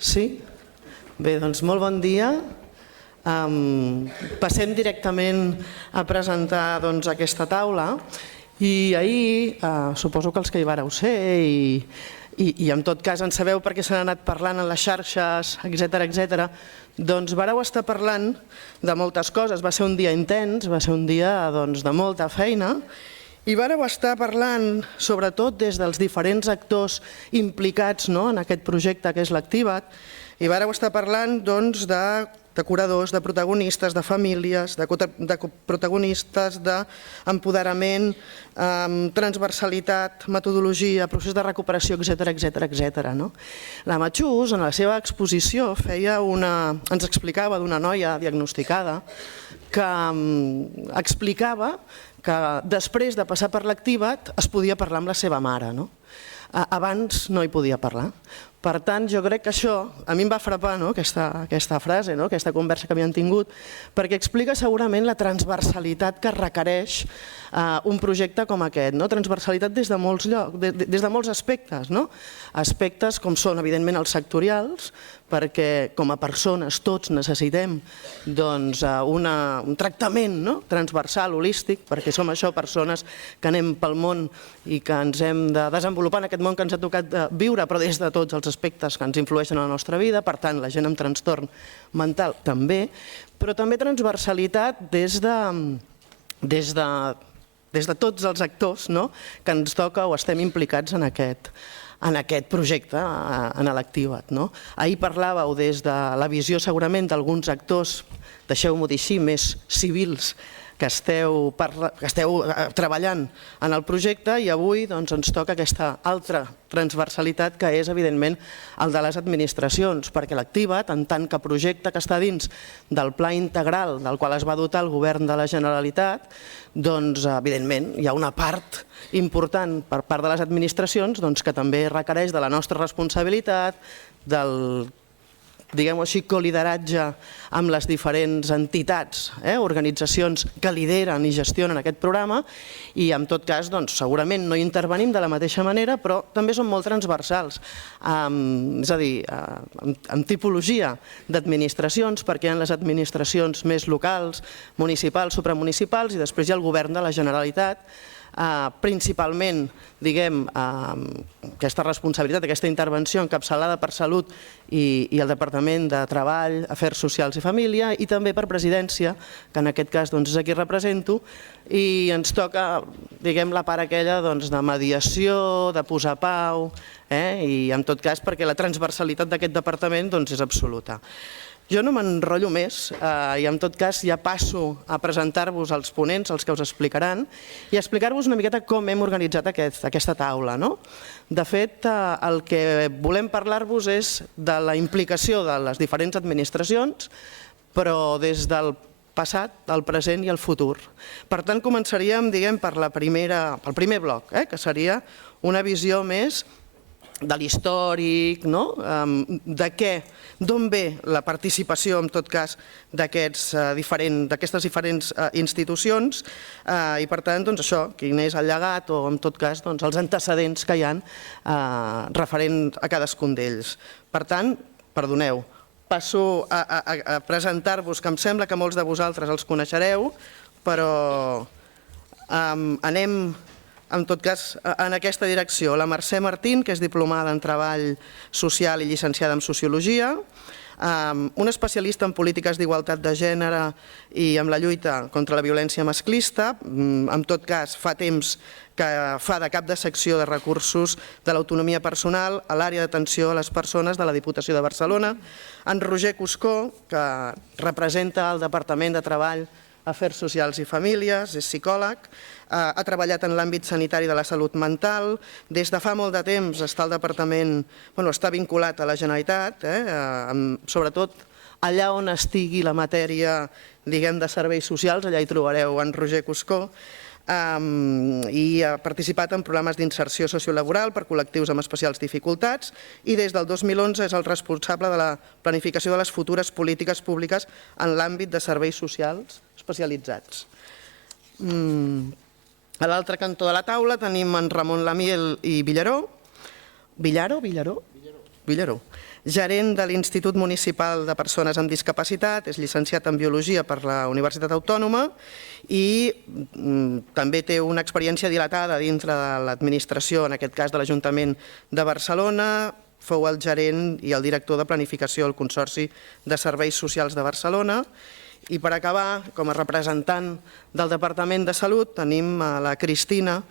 Sí? Bé, doncs molt bon dia. Passem directament a presentar aquesta taula i ahir, suposo que els que hi vareu ser i en tot cas en sabeu perquè s'han anat parlant en les xarxes, etc., doncs vareu estar parlant de moltes coses. Va ser un dia intens, va ser un dia de molta feina i vareu estar parlant sobretot des dels diferents actors implicats en aquest projecte que és l'Activa't i vareu estar parlant de curadors, de protagonistes, de famílies, de protagonistes, d'empoderament, transversalitat, metodologia, procés de recuperació, etc. La Matxús, en la seva exposició, ens explicava d'una noia diagnosticada que explicava que després de passar per l'Activa't es podia parlar amb la seva mare. Abans no hi podia parlar. Per tant, jo crec que això, a mi em va frapar aquesta frase, aquesta conversa que havíem tingut, perquè explica segurament la transversalitat que requereix un projecte com aquest. Transversalitat des de molts aspectes. Aspectes com són, evidentment, els sectorials, perquè com a persones tots necessitem un tractament transversal, holístic, perquè som això, persones que anem pel món i que ens hem de desenvolupar en aquest món que ens ha tocat viure, però des de tots els aspectes que ens influeixen en la nostra vida, per tant, la gent amb trastorn mental també, però també transversalitat des de tots els actors que ens toca o estem implicats en aquest projecte, en l'Activa't. Ahir parlàveu des de la visió segurament d'alguns actors, deixeu-m'ho dir així, més civils, que esteu treballant en el projecte i avui ens toca aquesta altra transversalitat que és evidentment el de les administracions, perquè l'Activa't, en tant que projecte que està dins del pla integral del qual es va dotar el govern de la Generalitat, doncs evidentment hi ha una part important per part de les administracions que també requereix de la nostra responsabilitat, del diguem-ho així, colideratge amb les diferents entitats, organitzacions que lideren i gestionen aquest programa i en tot cas segurament no hi intervenim de la mateixa manera però també són molt transversals, és a dir, amb tipologia d'administracions perquè hi ha les administracions més locals, municipals, supramunicipals i després hi ha el govern de la Generalitat, principalment aquesta responsabilitat, aquesta intervenció encapçalada per Salut i el Departament de Treball, Afers Socials i Família i també per Presidència, que en aquest cas és a qui represento i ens toca la part aquella de mediació, de posar pau i en tot cas perquè la transversalitat d'aquest departament és absoluta. Jo no m'enrotllo més i en tot cas ja passo a presentar-vos els ponents, els que us explicaran, i explicar-vos una miqueta com hem organitzat aquesta taula. De fet, el que volem parlar-vos és de la implicació de les diferents administracions, però des del passat, el present i el futur. Per tant, començaríem per pel primer bloc, que seria una visió més de l'històric, d'on ve la participació, en tot cas, d'aquestes diferents institucions i, per tant, això, quin és el llegat o, en tot cas, els antecedents que hi ha referent a cadascun d'ells. Per tant, perdoneu, passo a presentar-vos, que em sembla que molts de vosaltres els coneixereu, però anem en tot cas, en aquesta direcció. La Mercè Martín, que és diplomada en Treball Social i llicenciada en Sociologia, una especialista en polítiques d'igualtat de gènere i en la lluita contra la violència masclista, en tot cas fa temps que fa de cap de secció de recursos de l'autonomia personal a l'àrea d'atenció a les persones de la Diputació de Barcelona, en Roger Cuscó, que representa el Departament de Treball, Afers Socials i Famílies, és psicòleg, ha treballat en l'àmbit sanitari de la salut mental, des de fa molt de temps està al departament, està vinculat a la Generalitat, sobretot allà on estigui la matèria de serveis socials, allà hi trobareu en Roger Cuscó, i ha participat en programes d'inserció sociolaboral per col·lectius amb especials dificultats i des del 2011 és el responsable de la planificació de les futures polítiques públiques en l'àmbit de serveis socials especialitzats. A l'altre cantó de la taula tenim en Ramon Lamiel i Villaró, gerent de l'Institut Municipal de Persones amb Discapacitat, és llicenciat en Biologia per la Universitat Autònoma i també té una experiència dilatada dintre de l'administració, en aquest cas de l'Ajuntament de Barcelona. Fou el gerent i el director de planificació del Consorci de Serveis Socials de Barcelona. I per acabar, com a representant del Departament de Salut, tenim la Cristina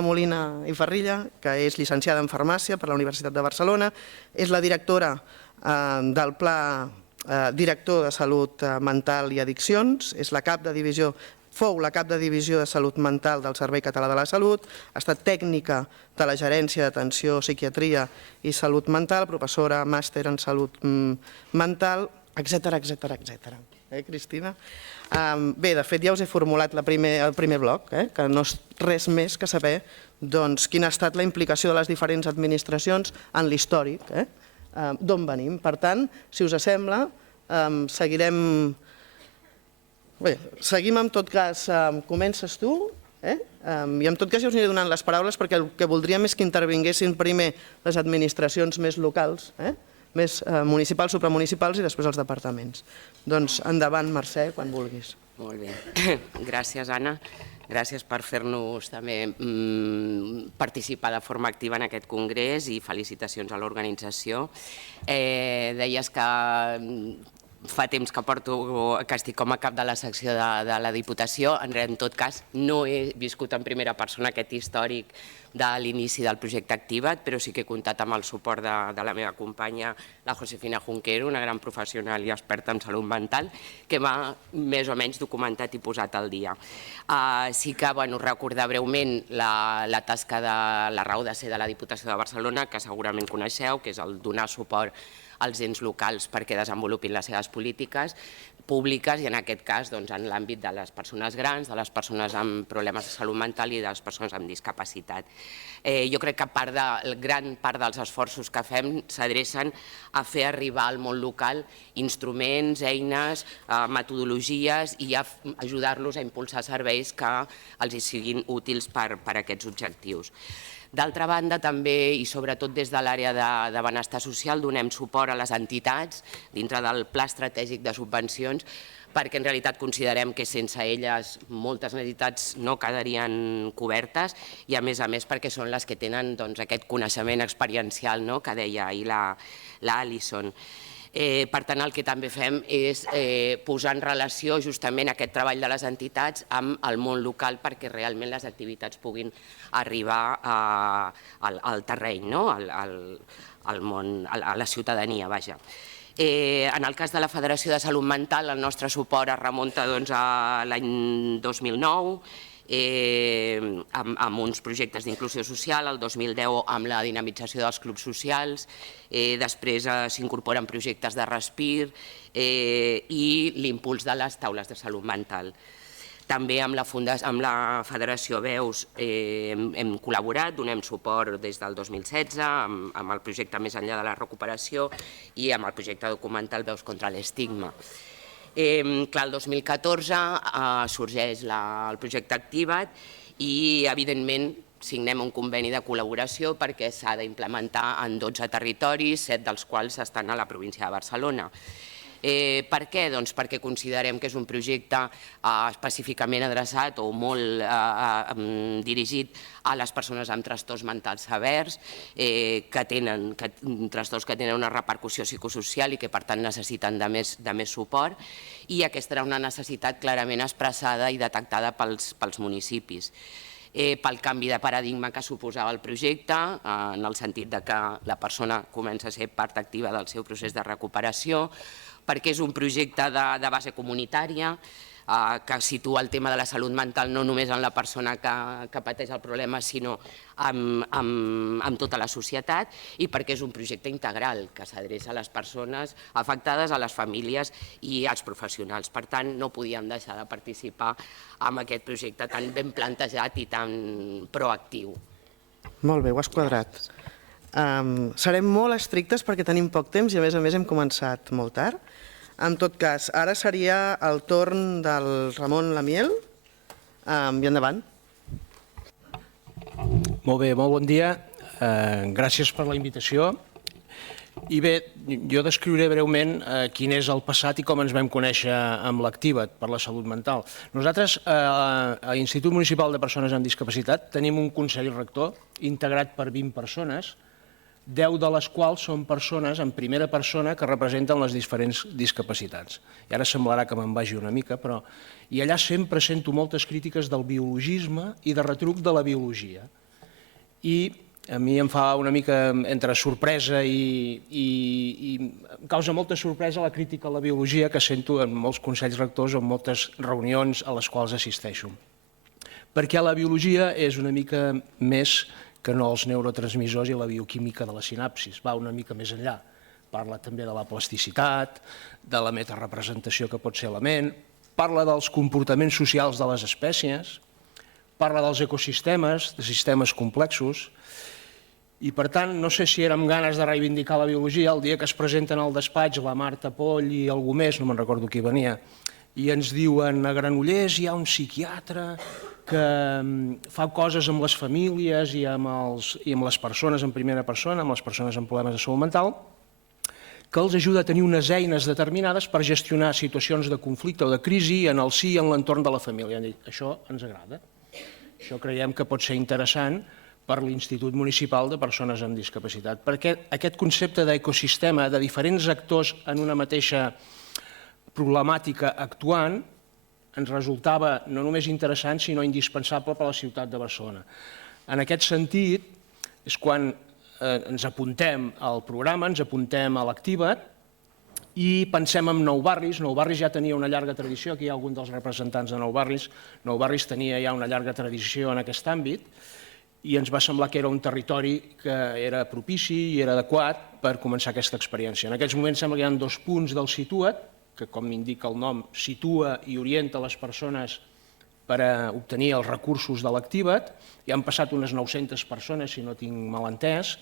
Molina i Farrilla, que és llicenciada en Farmàcia per la Universitat de Barcelona, és la directora del Pla Director de Salut Mental i Addiccions, és la cap de divisió, fou la cap de divisió de Salut Mental del Servei Català de la Salut, ha estat tècnica de la Gerència d'Atenció, Psiquiatria i Salut Mental, professora, màster en Salut Mental, etcètera. Cristina? Bé, de fet ja us he formulat el primer bloc, que no és res més que saber quina ha estat la implicació de les diferents administracions en l'històric, d'on venim. Per tant, si us sembla, seguirem... Bé, seguim en tot cas, comences tu, i en tot cas ja us aniré donant les paraules perquè el que voldríem és que intervinguessin primer les administracions més locals, més municipals, supramunicipals i després els departaments. Doncs endavant, Mercè, quan vulguis. Molt bé. Gràcies, Anna. Gràcies per fer-nos també participar de forma activa en aquest congrés i felicitacions a l'organització. Deies que fa temps que estic com a cap de la secció de la Diputació. En tot cas, no he viscut en primera persona aquest històric de l'inici del projecte Activa't, però sí que he comptat amb el suport de la meva companya, la Josefina Junquero, una gran professional i experta en salut mental, que m'ha més o menys documentat i posat al dia. Sí que recordar breument la tasca de la raó de ser de la Diputació de Barcelona, que segurament coneixeu, que és el donar suport als ens locals perquè desenvolupin les seves polítiques públiques i en aquest cas en l'àmbit de les persones grans, de les persones amb problemes de salut mental i de les persones amb discapacitat. Jo crec que gran part dels esforços que fem s'adrecen a fer arribar al món local instruments, eines, metodologies i a ajudar-los a impulsar serveis que els siguin útils per a aquests objectius. D'altra banda, també i sobretot des de l'àrea de benestar social, donem suport a les entitats dintre del Pla Estratègic de Subvencions perquè en realitat considerem que sense elles moltes necessitats no quedarien cobertes i a més perquè són les que tenen aquest coneixement experiencial que deia ahir l'Alison. Per tant, el que també fem és posar en relació justament aquest treball de les entitats amb el món local perquè realment les activitats puguin arribar al terreny, al món, a la ciutadania, vaja. En el cas de la Federació de Salut Mental, el nostre suport es remunta a l'any 2009, amb uns projectes d'inclusió social, el 2010 amb la dinamització dels clubs socials, després s'incorporen projectes de Respir i l'impuls de les taules de salut mental. També amb la Federació Veus hem col·laborat, donem suport des del 2016 amb el projecte Més enllà de la recuperació i amb el projecte documental Veus contra l'estigma. Clar, el 2014 sorgeix el projecte Activa't i, evidentment, signem un conveni de col·laboració perquè s'ha d'implementar en 12 territoris, 7 dels quals estan a la província de Barcelona. Per què? Doncs perquè considerem que és un projecte específicament adreçat o molt dirigit a les persones amb trastorns mentals severs, trastorns que tenen una repercussió psicosocial i que per tant necessiten de més suport, i aquesta era una necessitat clarament expressada i detectada pels municipis. Pel canvi de paradigma que suposava el projecte, en el sentit que la persona comença a ser part activa del seu procés de recuperació, perquè és un projecte de base comunitària que situa el tema de la salut mental no només en la persona que pateix el problema, sinó amb tota la societat, i perquè és un projecte integral que s'adreça a les persones afectades, a les famílies i als professionals. Per tant, no podíem deixar de participar en aquest projecte tan ben plantejat i tan proactiu. Molt bé, ho has quadrat. Serem molt estrictes perquè tenim poc temps i a més hem començat molt tard. En tot cas, ara seria el torn del Ramon Lamiel i endavant. Molt bé, molt bon dia. Gràcies per la invitació I bé, jo descriuré breument quin és el passat i com ens vam conèixer amb l'Activa't per la salut mental. Nosaltres, a l'Institut Municipal de Persones amb Discapacitat, tenim un Consell Rector integrat per 20 persones, 10 de les quals són persones en primera persona que representen les diferents discapacitats. I ara semblarà que me'n vagi una mica, però... I allà sempre sento moltes crítiques del biologisme i de retruc de la biologia. I a mi em fa una mica entre sorpresa i em causa molta sorpresa la crítica a la biologia que sento en molts consells rectors o en moltes reunions a les quals assisteixo. Perquè la biologia és una mica més que no els neurotransmissors i la bioquímica de la sinapsis, va una mica més enllà. Parla també de la plasticitat, de la metarepresentació que pot ser la ment, parla dels comportaments socials de les espècies, parla dels ecosistemes, de sistemes complexos, i per tant, no sé si era amb ganes de reivindicar la biologia, el dia que es presenten al despatx la Marta Poll i algú més, no me'n recordo qui venia, i ens diuen a Granollers hi ha un psiquiatre que fa coses amb les famílies i amb les persones en primera persona, amb les persones amb problemes de salut mental, que els ajuda a tenir unes eines determinades per gestionar situacions de conflicte o de crisi en el si i en l'entorn de la família. Això ens agrada. Això creiem que pot ser interessant per l'Institut Municipal de Persones amb Discapacitat, perquè aquest concepte d'ecosistema, de diferents actors en una mateixa problemàtica actuant, ens resultava no només interessant, sinó indispensable per a la ciutat de Barcelona. En aquest sentit, és quan ens apuntem al programa, ens apuntem a l'Activa't i pensem en Nou Barris. Nou Barris ja tenia una llarga tradició, aquí hi ha algun dels representants de Nou Barris. Nou Barris tenia ja una llarga tradició en aquest àmbit i ens va semblar que era un territori que era propici i era adequat per començar aquesta experiència. En aquests moments sembla que hi ha 2 punts del Situa't, que com indica el nom, situa i orienta les persones per a obtenir els recursos de l'Activa't. Hi han passat unes 900 persones, si no tinc mal entès,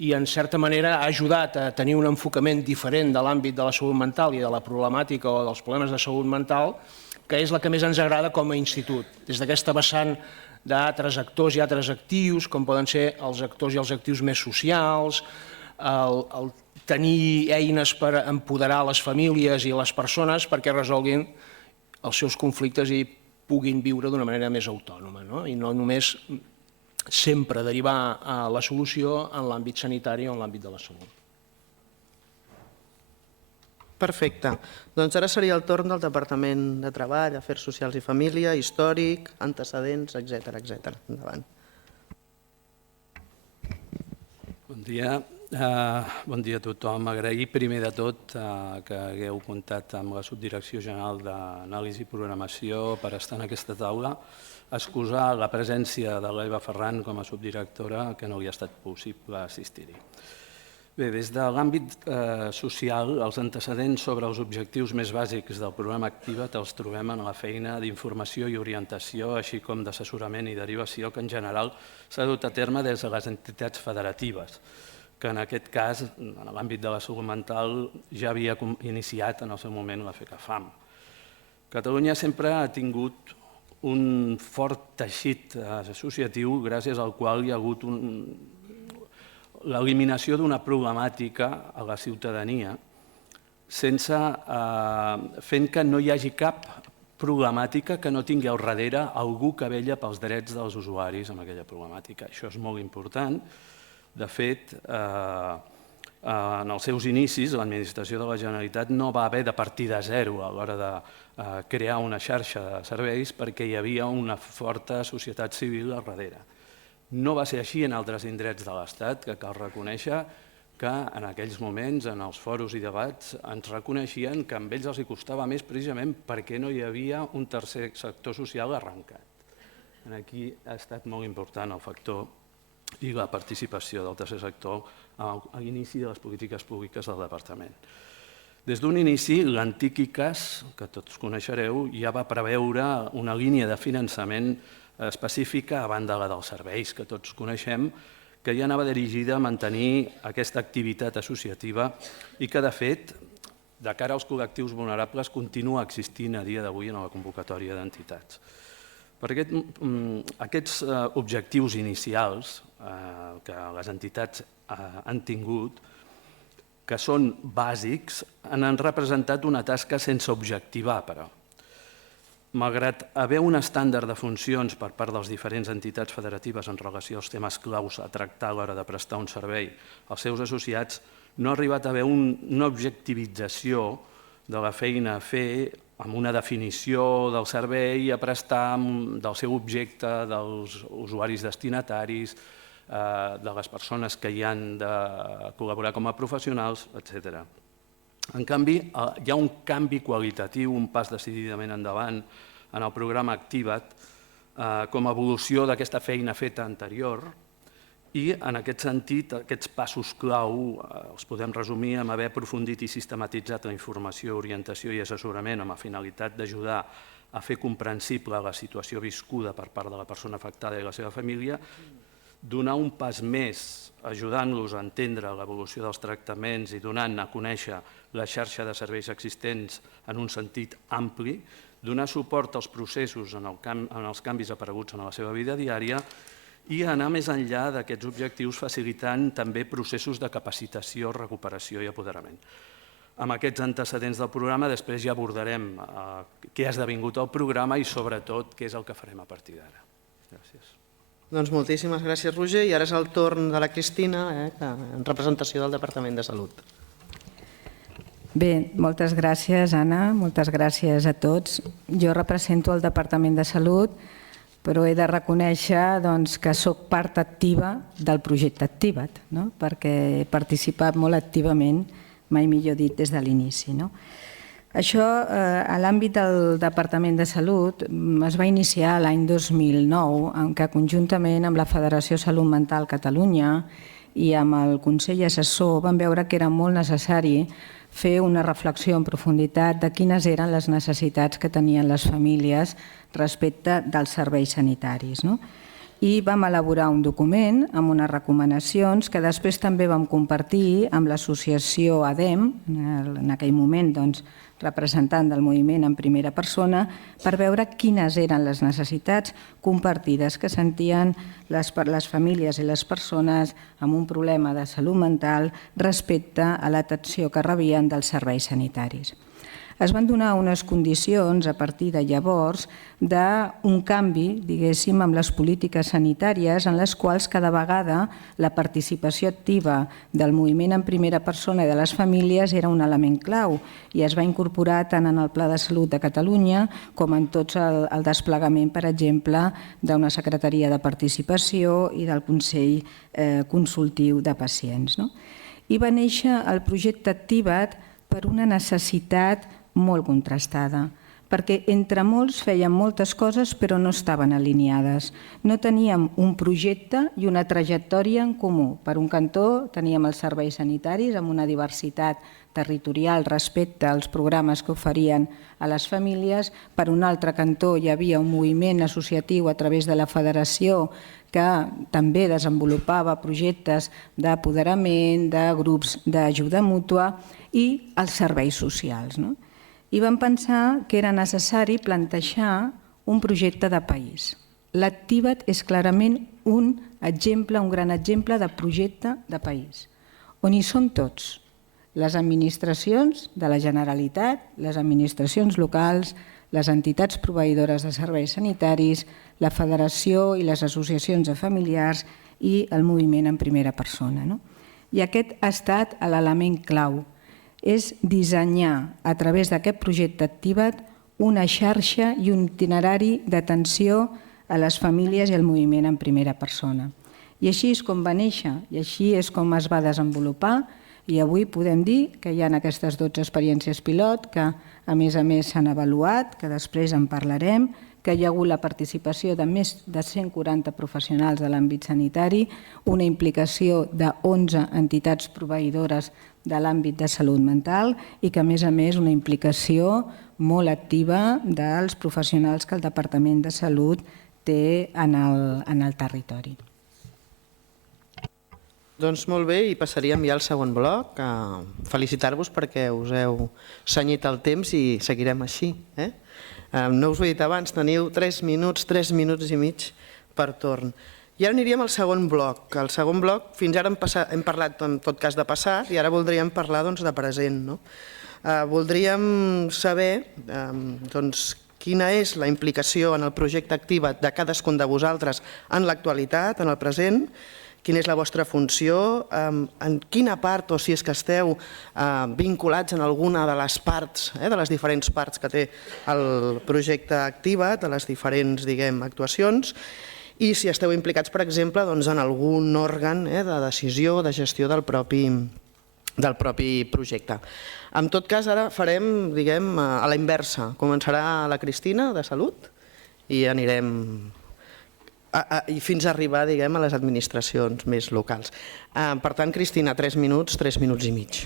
i en certa manera ha ajudat a tenir un enfocament diferent de l'àmbit de la salut mental i de la problemàtica o dels problemes de salut mental, que és la que més ens agrada com a institut. Des d'aquesta vessant d'altres actors i altres actius, com poden ser els actors i els actius més socials, el tenir eines per empoderar les famílies i les persones perquè resolguin els seus conflictes i puguin viure d'una manera més autònoma, i no només sempre derivar a la solució en l'àmbit sanitari o en l'àmbit de la salut. Perfecte. Doncs ara seria el torn del Departament de Treball, Afers Socials i Família, històric, antecedents, etc. Endavant. Bon dia. Bon dia a tothom. Agrair primer de tot que hagueu comptat amb la Subdirecció General d'Anàlisi i Programació per estar en aquesta taula. Excusar la presència de l'Eva Ferran com a subdirectora, que no li ha estat possible assistir-hi. Bé, des de l'àmbit social, els antecedents sobre els objectius més bàsics del programa Activa't els trobem en la feina d'informació i orientació, així com d'assessorament i derivació que en general s'ha dut a terme des de les entitats federatives, que en aquest cas, en l'àmbit de la salut mental, ja havia iniciat en el seu moment la FECAFAM. Catalunya sempre ha tingut un fort teixit associatiu gràcies al qual hi ha hagut l'eliminació d'una problemàtica a la ciutadania fent que no hi hagi cap problemàtica que no tingui al darrere algú que vetlla pels drets dels usuaris amb aquella problemàtica. Això és molt important. De fet, en els seus inicis, l'administració de la Generalitat no va haver de partir de zero a l'hora de crear una xarxa de serveis perquè hi havia una forta societat civil al darrere. No va ser així en altres indrets de l'Estat, que cal reconèixer que en aquells moments, en els foros i debats, ens reconeixien que a ells els costava més precisament perquè no hi havia un tercer sector social arrencat. Aquí ha estat molt important el factor i la participació del tercer sector a l'inici de les polítiques públiques del departament. Des d'un inici, l'antic ICAS, que tots coneixereu, ja va preveure una línia de finançament específica a banda de la dels serveis, que tots coneixem, que ja anava dirigida a mantenir aquesta activitat associativa i que, de fet, de cara als col·lectius vulnerables, continua existint a dia d'avui en la convocatòria d'entitats. Per aquests objectius inicials que les entitats han tingut, que són bàsics, han representat una tasca sense objectivar, però. Malgrat haver un estàndard de funcions per part de les diferents entitats federatives en relació als temes claus a tractar a l'hora de prestar un servei als seus associats, no ha arribat a haver una objectivització de la feina a fer amb una definició del servei a prestar, del seu objecte, dels usuaris destinataris, de les persones que hi han de col·laborar com a professionals, etc. En canvi, hi ha un canvi qualitatiu, un pas decididament endavant en el programa Activa't com a evolució d'aquesta feina feta anterior i, en aquest sentit, aquests passos clau els podem resumir amb haver aprofundit i sistematitzat la informació, orientació i assessorament amb la finalitat d'ajudar a fer comprensible la situació viscuda per part de la persona afectada i la seva família, donar un pas més ajudant-los a entendre l'evolució dels tractaments i donant a conèixer la xarxa de serveis existents en un sentit ampli, donar suport als processos en els canvis apareguts en la seva vida diària i anar més enllà d'aquests objectius facilitant també processos de capacitació, recuperació i apoderament. Amb aquests antecedents del programa després ja abordarem què ha esdevingut el programa i sobretot què és el que farem a partir d'ara. Gràcies. Doncs moltíssimes gràcies, Roger. I ara és el torn de la Cristina, en representació del Departament de Salut. Bé, moltes gràcies, Anna. Moltes gràcies a tots. Jo represento el Departament de Salut, però he de reconèixer que soc part activa del projecte Activa't, perquè he participat molt activament, mai millor dit, des de l'inici. Això, a l'àmbit del Departament de Salut, es va iniciar l'any 2009, en què conjuntament amb la Federació Salut Mental Catalunya i amb el Consell Assessor vam veure que era molt necessari fer una reflexió en profunditat de quines eren les necessitats que tenien les famílies respecte dels serveis sanitaris. I vam elaborar un document amb unes recomanacions que després també vam compartir amb l'associació ADEM, en aquell moment representant del moviment en primera persona, per veure quines eren les necessitats compartides que sentien les famílies i les persones amb un problema de salut mental respecte a l'atenció que rebien dels serveis sanitaris. Es van donar unes condicions a partir de llavors d'un canvi, diguéssim, amb les polítiques sanitàries en les quals cada vegada la participació activa del moviment en primera persona i de les famílies era un element clau i es va incorporar tant en el Pla de Salut de Catalunya com en tot el desplegament, per exemple, d'una secretaria de participació i del Consell Consultiu de Pacients. I va néixer el projecte Activa't per una necessitat molt contrastada, perquè entre molts feien moltes coses però no estaven alineades. No teníem un projecte i una trajectòria en comú. Per un cantó teníem els serveis sanitaris amb una diversitat territorial respecte als programes que oferien a les famílies. Per un altre cantó hi havia un moviment associatiu a través de la federació que també desenvolupava projectes d'apoderament, de grups d'ajuda mútua i els serveis socials. I vam pensar que era necessari plantejar un projecte de país. L'Activa't és clarament un exemple, un gran exemple de projecte de país, on hi són tots, les administracions de la Generalitat, les administracions locals, les entitats proveïdores de serveis sanitaris, la federació i les associacions de familiars i el moviment en primera persona. I aquest ha estat l'element clau, és dissenyar a través d'aquest projecte Activa't una xarxa i un itinerari d'atenció a les famílies i al moviment en primera persona. I així és com va néixer, i així és com es va desenvolupar, i avui podem dir que hi ha aquestes 12 experiències pilot que a més s'han avaluat, que després en parlarem, que hi ha hagut la participació de més de 140 professionals de l'àmbit sanitari, una implicació de 11 entitats proveïdores de l'àmbit de salut mental i que a més una implicació molt activa dels professionals que el Departament de Salut té en el territori. Doncs molt bé, i passaríem ja al següent bloc. Felicitar-vos perquè us heu cenyit el temps i seguirem així. No us ho he dit abans, teniu 3 minuts i mig per torn. I ara aniríem al segon bloc. El segon bloc, fins ara hem parlat en tot cas de passat i ara voldríem parlar de present. Voldríem saber quina és la implicació en el projecte Activa't de cadascun de vosaltres en l'actualitat, en el present, quina és la vostra funció, en quina part, o si és que esteu vinculats en alguna de les parts, de les diferents parts que té el projecte Activa't, de les diferents, actuacions, i si esteu implicats, per exemple, en algun òrgan de decisió, de gestió del propi projecte. En tot cas, ara farem, a la inversa. Començarà la Cristina, de Salut, i anirem fins a arribar a les administracions més locals. Per tant, Cristina, 3 minuts i mig.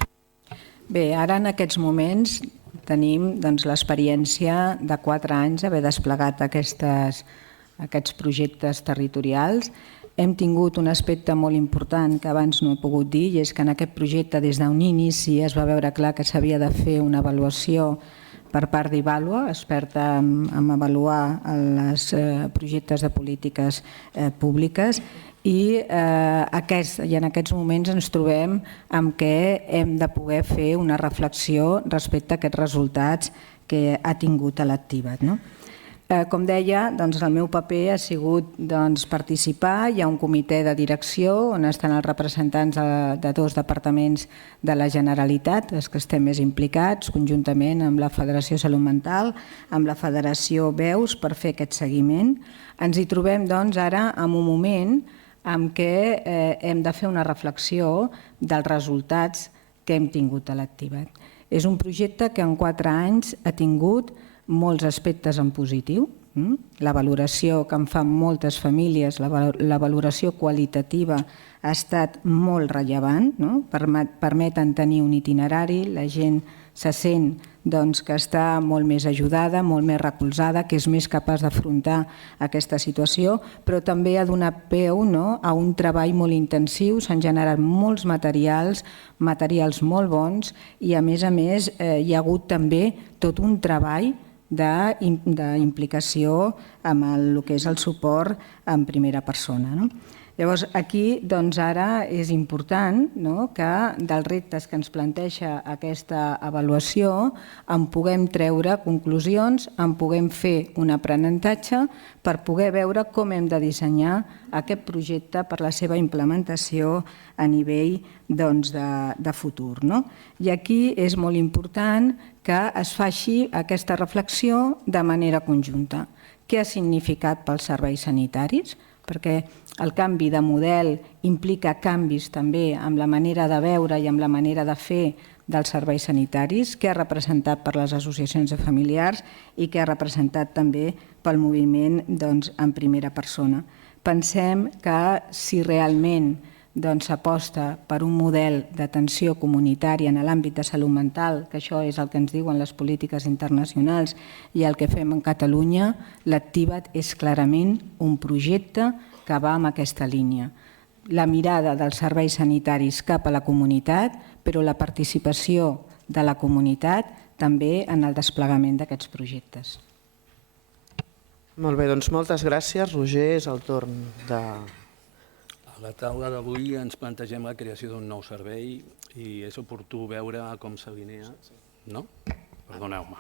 Bé, ara en aquests moments tenim l'experiència de 4 anys d'haver desplegat aquests projectes territorials. Hem tingut un aspecte molt important que abans no he pogut dir, i és que en aquest projecte des d'un inici es va veure clar que s'havia de fer una avaluació per part d'Ivalua, experta en avaluar els projectes de polítiques públiques, i en aquests moments ens trobem amb que hem de poder fer una reflexió respecte a aquests resultats que ha tingut l'Activa't. Com deia, el meu paper ha sigut participar. Hi ha un comitè de direcció on estan els representants de 2 departaments de la Generalitat, els que estem més implicats, conjuntament amb la Federació Salut Mental, amb la Federació Veus, per fer aquest seguiment. Ens hi trobem ara en un moment en què hem de fer una reflexió dels resultats que hem tingut a l'Activa't. És un projecte que en 4 anys ha tingut molts aspectes en positiu. La valoració que en fan moltes famílies, la valoració qualitativa ha estat molt rellevant, permeten tenir un itinerari, la gent se sent que està molt més ajudada, molt més recolzada, que és més capaç d'afrontar aquesta situació, però també ha donat peu a un treball molt intensiu, s'han generat molts materials molt bons i a més hi ha hagut també tot un treball d'implicació amb el que és el suport en primera persona. Llavors, aquí ara és important que dels reptes que ens planteja aquesta avaluació en puguem treure conclusions, en puguem fer un aprenentatge per poder veure com hem de dissenyar aquest projecte per la seva implementació a nivell de futur. I aquí és molt important que es faci aquesta reflexió de manera conjunta. Què ha significat pels serveis sanitaris? Perquè el canvi de model implica canvis també en la manera de veure i en la manera de fer dels serveis sanitaris, què ha representat per les associacions de familiars i què ha representat també pel moviment en primera persona. Pensem que si realment s'aposta per un model d'atenció comunitària en l'àmbit de salut mental, que això és el que ens diuen les polítiques internacionals i el que fem en Catalunya, l'Activa't és clarament un projecte que va en aquesta línia. La mirada dels serveis sanitaris cap a la comunitat, però la participació de la comunitat també en el desplegament d'aquests projectes. Molt bé, doncs moltes gràcies. Roger, és el torn de... A la taula d'avui ens plantegem la creació d'un nou servei i és oportú veure com s'alinea... No? Perdoneu-me.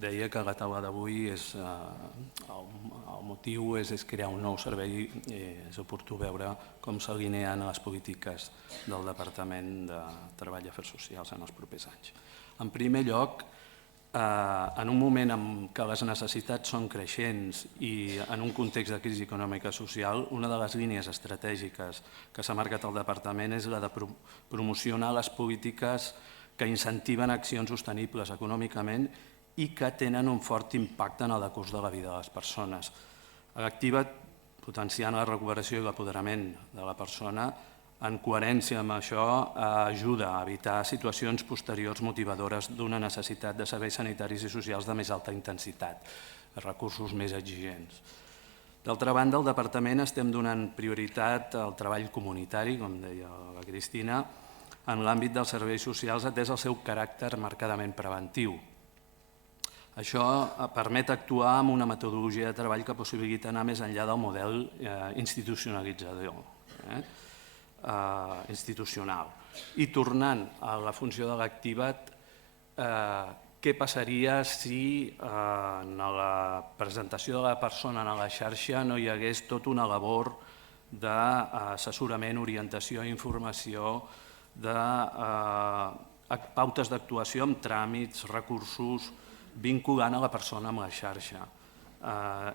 Deia que la taula d'avui el motiu és crear un nou servei i és oportú veure com s'alineen les polítiques del Departament de Treball i Afers Socials en els propers anys. En primer lloc, en un moment en què les necessitats són creixents i en un context de crisi econòmica i social, una de les línies estratègiques que s'ha marcat el Departament és la de promocionar les polítiques que incentiven accions sostenibles econòmicament i que tenen un fort impacte en el decurs de la vida de les persones. L'Activa't, potenciant la recuperació i l'apoderament de la persona, en coherència amb això, ajuda a evitar situacions posteriors motivadores d'una necessitat de serveis sanitaris i socials de més alta intensitat, recursos més exigents. D'altra banda, al Departament estem donant prioritat al treball comunitari, com deia la Cristina, en l'àmbit dels serveis socials atès el seu caràcter marcadament preventiu. Això permet actuar amb una metodologia de treball que possibilita anar més enllà del model institucionalitzador, institucional. I tornant a la funció de l'activat, què passaria si en la presentació de la persona a la xarxa no hi hagués tota una labor d'assessorament, orientació i informació, de pautes d'actuació amb tràmits, recursos, vinculant a la persona amb la xarxa.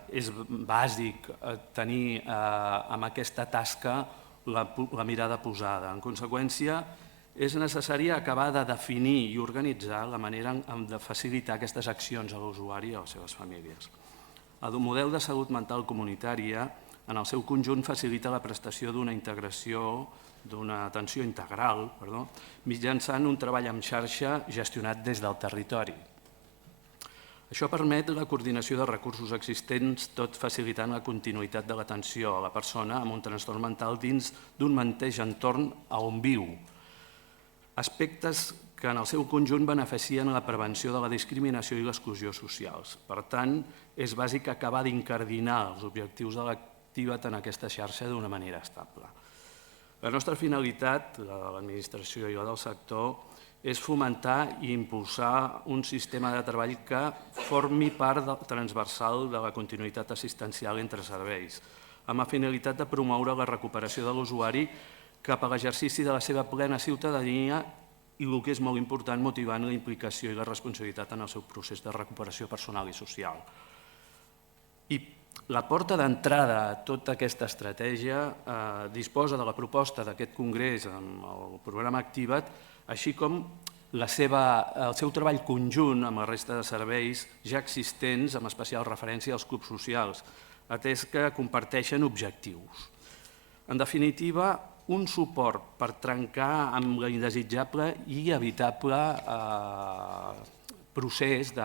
És bàsic tenir amb aquesta tasca la mirada posada. En conseqüència, és necessari acabar de definir i organitzar la manera de facilitar aquestes accions a l'usuari i a les seves famílies. El model de salut mental comunitària, en el seu conjunt, facilita la prestació d'una integració, d'una atenció integral, mitjançant un treball en xarxa gestionat des del territori. Això permet la coordinació de recursos existents, tot facilitant la continuïtat de l'atenció a la persona amb un trastorn mental dins d'un mateix entorn on viu. Aspectes que en el seu conjunt beneficien la prevenció de la discriminació i l'exclusió socials. Per tant, és bàsic acabar d'incardinar els objectius de l'activat en aquesta xarxa d'una manera estable. La nostra finalitat, la de l'administració i la del sector, és fomentar i impulsar un sistema de treball que formi part transversal de la continuïtat assistencial entre serveis, amb la finalitat de promoure la recuperació de l'usuari cap a l'exercici de la seva plena ciutadania i, el que és molt important, motivant la implicació i la responsabilitat en el seu procés de recuperació personal i social. I la porta d'entrada a tota aquesta estratègia disposa de la proposta d'aquest congrés amb el programa Activa't, així com el seu treball conjunt amb la resta de serveis ja existents, amb especial referència als clubs socials, atès que comparteixen objectius. En definitiva, un suport per trencar amb l'indesitjable i evitable procés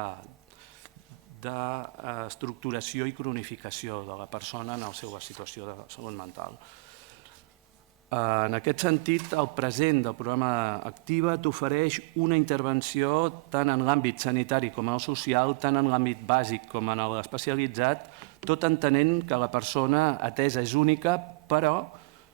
d'estructuració i cronificació de la persona en la seva situació de salut mental. En aquest sentit, el present del programa Activa't ofereix una intervenció tant en l'àmbit sanitari com en el social, tant en l'àmbit bàsic com en l'especialitzat, tot entenent que la persona atesa és única, però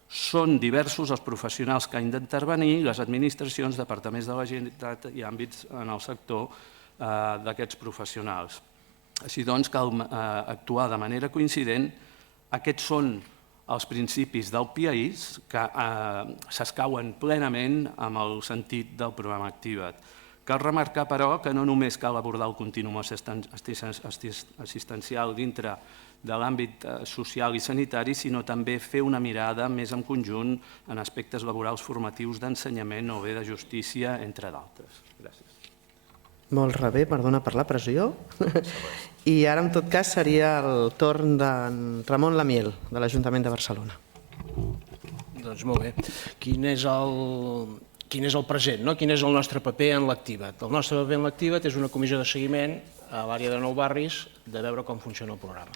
són diversos els professionals que han d'intervenir, les administracions, departaments de la Generalitat i àmbits en el sector d'aquests professionals. Així doncs, cal actuar de manera coincident. Aquests són els principis del PIAIS que s'escauen plenament amb el sentit del programa Activa't. Cal remarcar, però, que no només cal abordar el continuum assistencial dintre de l'àmbit social i sanitari, sinó també fer una mirada més en conjunt en aspectes laborals, formatius, d'ensenyament o bé de justícia, entre d'altres. Gràcies. Molt bé, perdona per la pressió. I ara, en tot cas, seria el torn d'en Ramon Lamiel, de l'Ajuntament de Barcelona. Doncs molt bé. Quin és el present, quin és el nostre paper en l'Activa't? El nostre paper en l'Activa't és una comissió de seguiment a l'àrea de Nou Barris de veure com funciona el programa.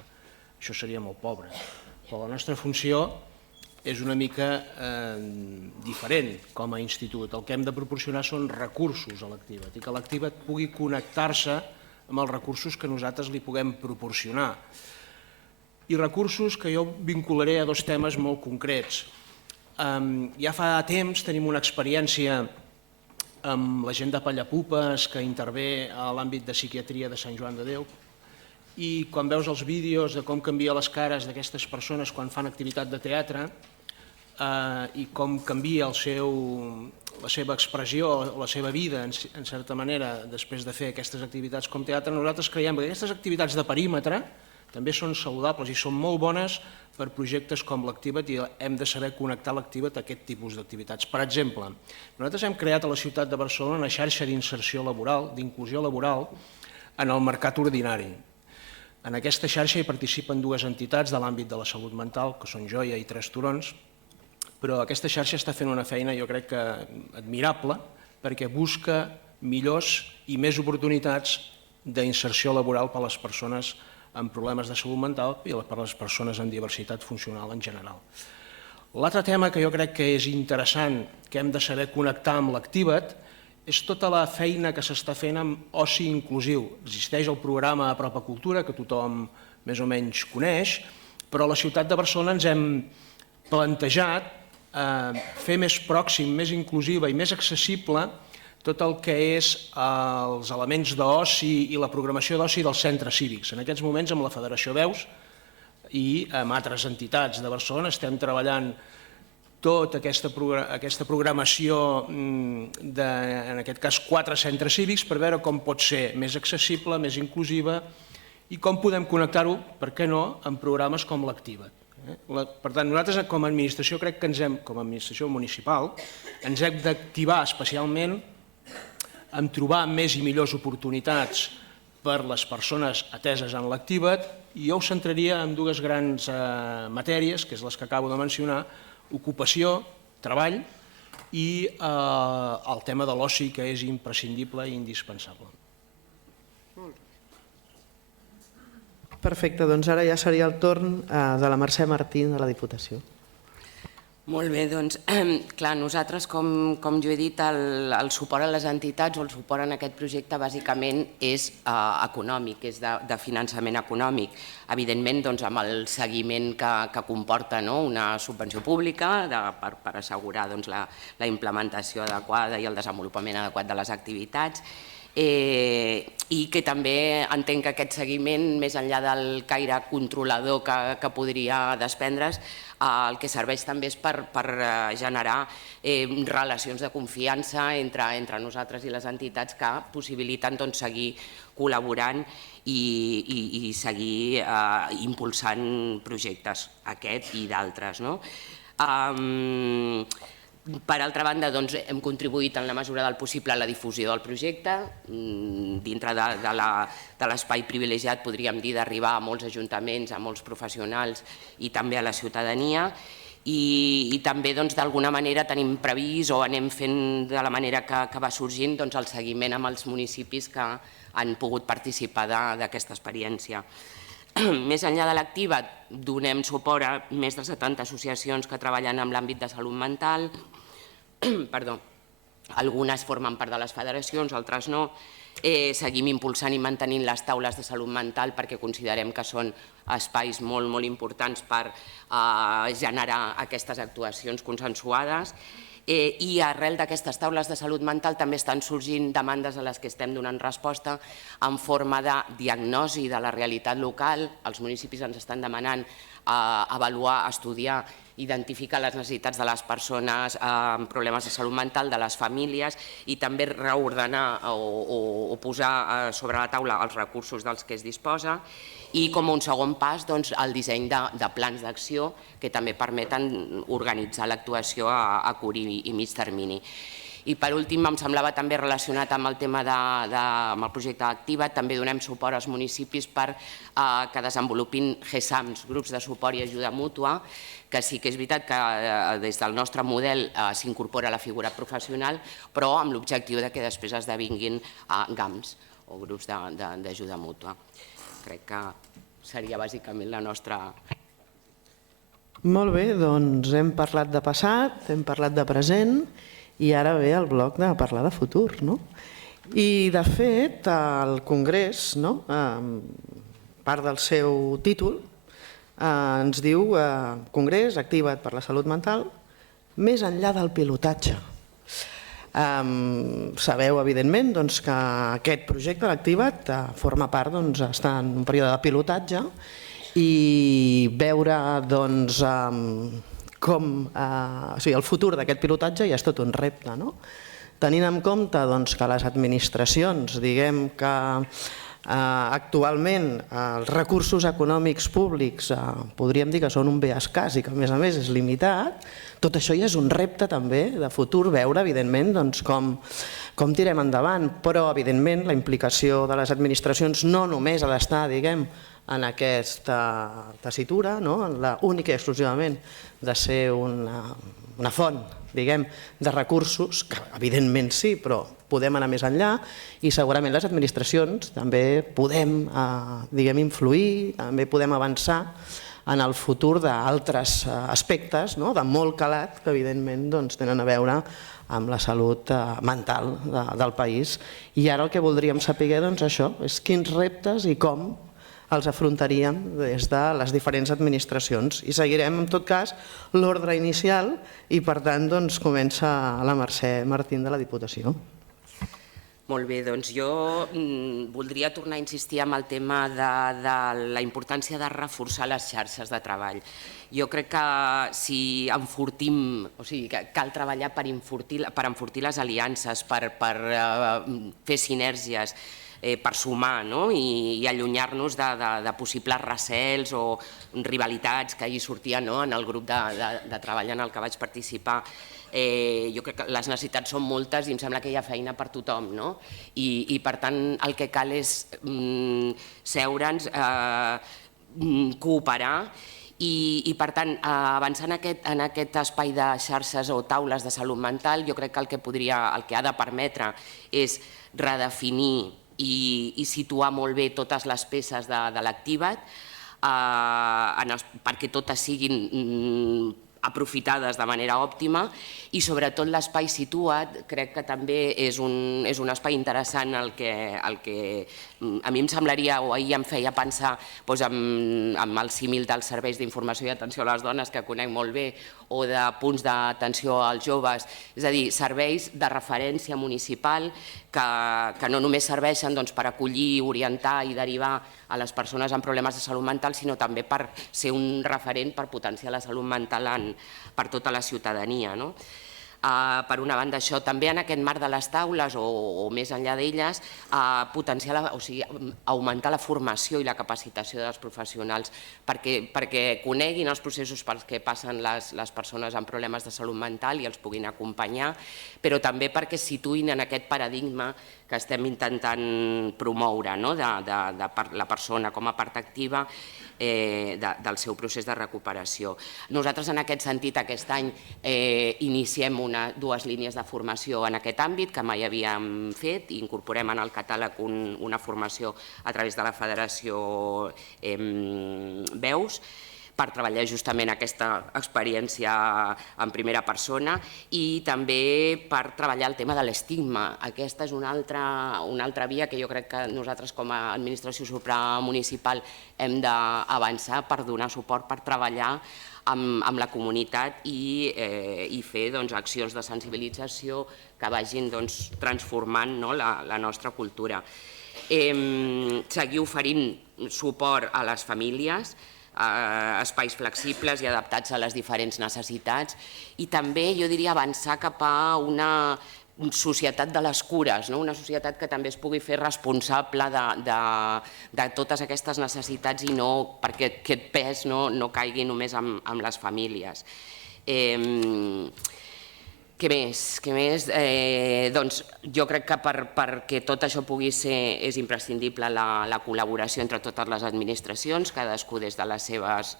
Això seria molt pobre, però la nostra funció és una mica diferent com a institut. El que hem de proporcionar són recursos a l'Activa't i que l'Activa't pugui connectar-se amb els recursos que nosaltres li puguem proporcionar. I recursos que jo vincularé a dos temes molt concrets. Ja fa temps tenim una experiència amb la gent de Pallapupes que intervé a l'àmbit de psiquiatria de Sant Joan de Déu, i quan veus els vídeos de com canvia les cares d'aquestes persones quan fan activitat de teatre i com canvia la seva expressió, la seva vida, en certa manera, després de fer aquestes activitats com teatre, nosaltres creiem que aquestes activitats de perímetre també són saludables i són molt bones per projectes com l'Activa't i hem de saber connectar l'Activa't a aquest tipus d'activitats. Per exemple, nosaltres hem creat a la ciutat de Barcelona una xarxa d'inserció laboral, d'inclusió laboral en el mercat ordinari. En aquesta xarxa hi participen dues entitats de l'àmbit de la salut mental, que són Joia i Tres Turons, però aquesta xarxa està fent una feina, jo crec que admirable, perquè busca millors i més oportunitats d'inserció laboral per a les persones amb problemes de salut mental i per a les persones amb diversitat funcional en general. L'altre tema que jo crec que és interessant, que hem de saber connectar amb l'Activa't, és tota la feina que s'està fent amb oci inclusiu. Existeix el programa Apropa Cultura, que tothom més o menys coneix, però a la ciutat de Barcelona ens hem plantejat fer més pròxim, més inclusiva i més accessible tot el que és els elements d'oci i la programació d'oci dels centres cívics. En aquests moments, amb la Federació Veus i amb altres entitats de Barcelona, estem treballant tota aquesta programació en aquest cas 4 centres cívics per veure com pot ser més accessible, més inclusiva i com podem connectar-ho, per què no, amb programes com l'Activa't. Per tant, nosaltres com a administració crec que com a administració municipal ens hem d'activar especialment en trobar més i millors oportunitats per les persones ateses en l'Activa't i jo ho centraria en 2 grans matèries, que és les que acabo de mencionar, ocupació, treball i el tema de l'oci, que és imprescindible i indispensable. Perfecte, doncs ara ja seria el torn de la Mercè Martín de la Diputació. Molt bé, doncs, clar, nosaltres, com jo he dit, el suport a les entitats o el suport en aquest projecte bàsicament és econòmic, és de finançament econòmic. Evidentment, amb el seguiment que comporta una subvenció pública per assegurar la implementació adequada i el desenvolupament adequat de les activitats, i que també entenc que aquest seguiment, més enllà del caire controlador que podria desprendre's, el que serveix també és per generar relacions de confiança entre nosaltres i les entitats que possibiliten seguir col·laborant i seguir impulsant projectes, aquest i d'altres. Per altra banda, hem contribuït en la mesura del possible a la difusió del projecte. Dintre de l'espai privilegiat, podríem dir, d'arribar a molts ajuntaments, a molts professionals i també a la ciutadania. I també, d'alguna manera, tenim previst o anem fent de la manera que va sorgint el seguiment amb els municipis que han pogut participar d'aquesta experiència. Més enllà de l'Activa't, donem suport a més de 70 associacions que treballen en l'àmbit de salut mental. Algunes formen part de les federacions, altres no. Seguim impulsant i mantenint les taules de salut mental perquè considerem que són espais molt, molt importants per generar aquestes actuacions consensuades. I arrel d'aquestes taules de salut mental també estan sorgint demandes a les que estem donant resposta en forma de diagnosi de la realitat local. Els municipis ens estan demanant avaluar, estudiar, identificar les necessitats de les persones amb problemes de salut mental, de les famílies i també reordenar o posar sobre la taula els recursos dels que es disposa. I com un segon pas, el disseny de plans d'acció que també permeten organitzar l'actuació a curt i mig termini. I per últim, em semblava també relacionat amb el tema amb el projecte Activa't, també donem suport als municipis que desenvolupin GESAMs, grups de suport i ajuda mútua, que sí que és veritat que des del nostre model s'incorpora la figura professional, però amb l'objectiu que després esdevinguin GAMs o grups d'ajuda mútua. Crec que seria bàsicament la nostra... Molt bé, doncs hem parlat de passat, hem parlat de present i ara ve el bloc de parlar de futur. I de fet el Congrés, part del seu títol, ens diu Congrés, Activa't per la salut mental, més enllà del pilotatge. Sabeu, evidentment, que aquest projecte, l'Activa't, forma part, està en un període de pilotatge i veure com el futur d'aquest pilotatge ja és tot un repte. Tenint en compte que les administracions, diguem que actualment els recursos econòmics públics podríem dir que són un bé escàs i que a més és limitat, tot això ja és un repte també de futur, veure evidentment com tirem endavant, però evidentment la implicació de les administracions no només ha d'estar, diguem, en aquesta tessitura, única i exclusivament de ser una font, diguem, de recursos, que evidentment sí, però podem anar més enllà i segurament les administracions també podem, diguem, influir, també podem avançar en el futur d'altres aspectes de molt calat que evidentment tenen a veure amb la salut mental del país. I ara el que voldríem saber això és quins reptes i com els afrontaríem des de les diferents administracions. I seguirem, en tot cas, l'ordre inicial i, per tant, comença la Mercè Martín de la Diputació. Molt bé, doncs jo voldria tornar a insistir en el tema de la importància de reforçar les xarxes de treball. Jo crec que si enfortim, o sigui, que cal treballar per enfortir les aliances, per fer sinergies, per sumar i allunyar-nos de possibles recels o rivalitats que hi sortien en el grup de treball en el que vaig participar. Jo crec que les necessitats són moltes i em sembla que hi ha feina per tothom, i per tant el que cal és seure'ns, cooperar i per tant avançar en aquest espai de xarxes o taules de salut mental. Jo crec que el que ha de permetre és redefinir i situar molt bé totes les peces de l'Activa't perquè totes siguin aprofitades de manera òptima i sobretot l'espai Situa't crec que també és un espai interessant el que a mi em semblaria o ahir em feia pensar amb el símil dels serveis d'informació i atenció a les dones que conec molt bé o de punts d'atenció als joves, és a dir, serveis de referència municipal que no només serveixen per acollir, orientar i derivar a les persones amb problemes de salut mental, sinó també per ser un referent per potenciar la salut mental per tota la ciutadania. Per una banda, això també en aquest marc de les taules o més enllà d'elles, augmentar la formació i la capacitació dels professionals perquè coneguin els processos pels que passen les persones amb problemes de salut mental i els puguin acompanyar, però també perquè es situïn en aquest paradigma que estem intentant promoure, de la persona com a part activa del seu procés de recuperació. Nosaltres, en aquest sentit, aquest any iniciem dues línies de formació en aquest àmbit que mai havíem fet i incorporem en el catàleg una formació a través de la Federació Veus per treballar justament aquesta experiència en primera persona i també per treballar el tema de l'estigma. Aquesta és una altra via que jo crec que nosaltres com a administració supramunicipal hem d'avançar per donar suport, per treballar amb la comunitat i fer accions de sensibilització que vagin transformant la nostra cultura. Seguir oferint suport a les famílies, espais flexibles i adaptats a les diferents necessitats i també, jo diria, avançar cap a una societat de les cures, una societat que també es pugui fer responsable de totes aquestes necessitats i no perquè aquest pes no caigui només en les famílies. Què més? Doncs jo crec que perquè tot això pugui ser és imprescindible la col·laboració entre totes les administracions, cadascú des de les seves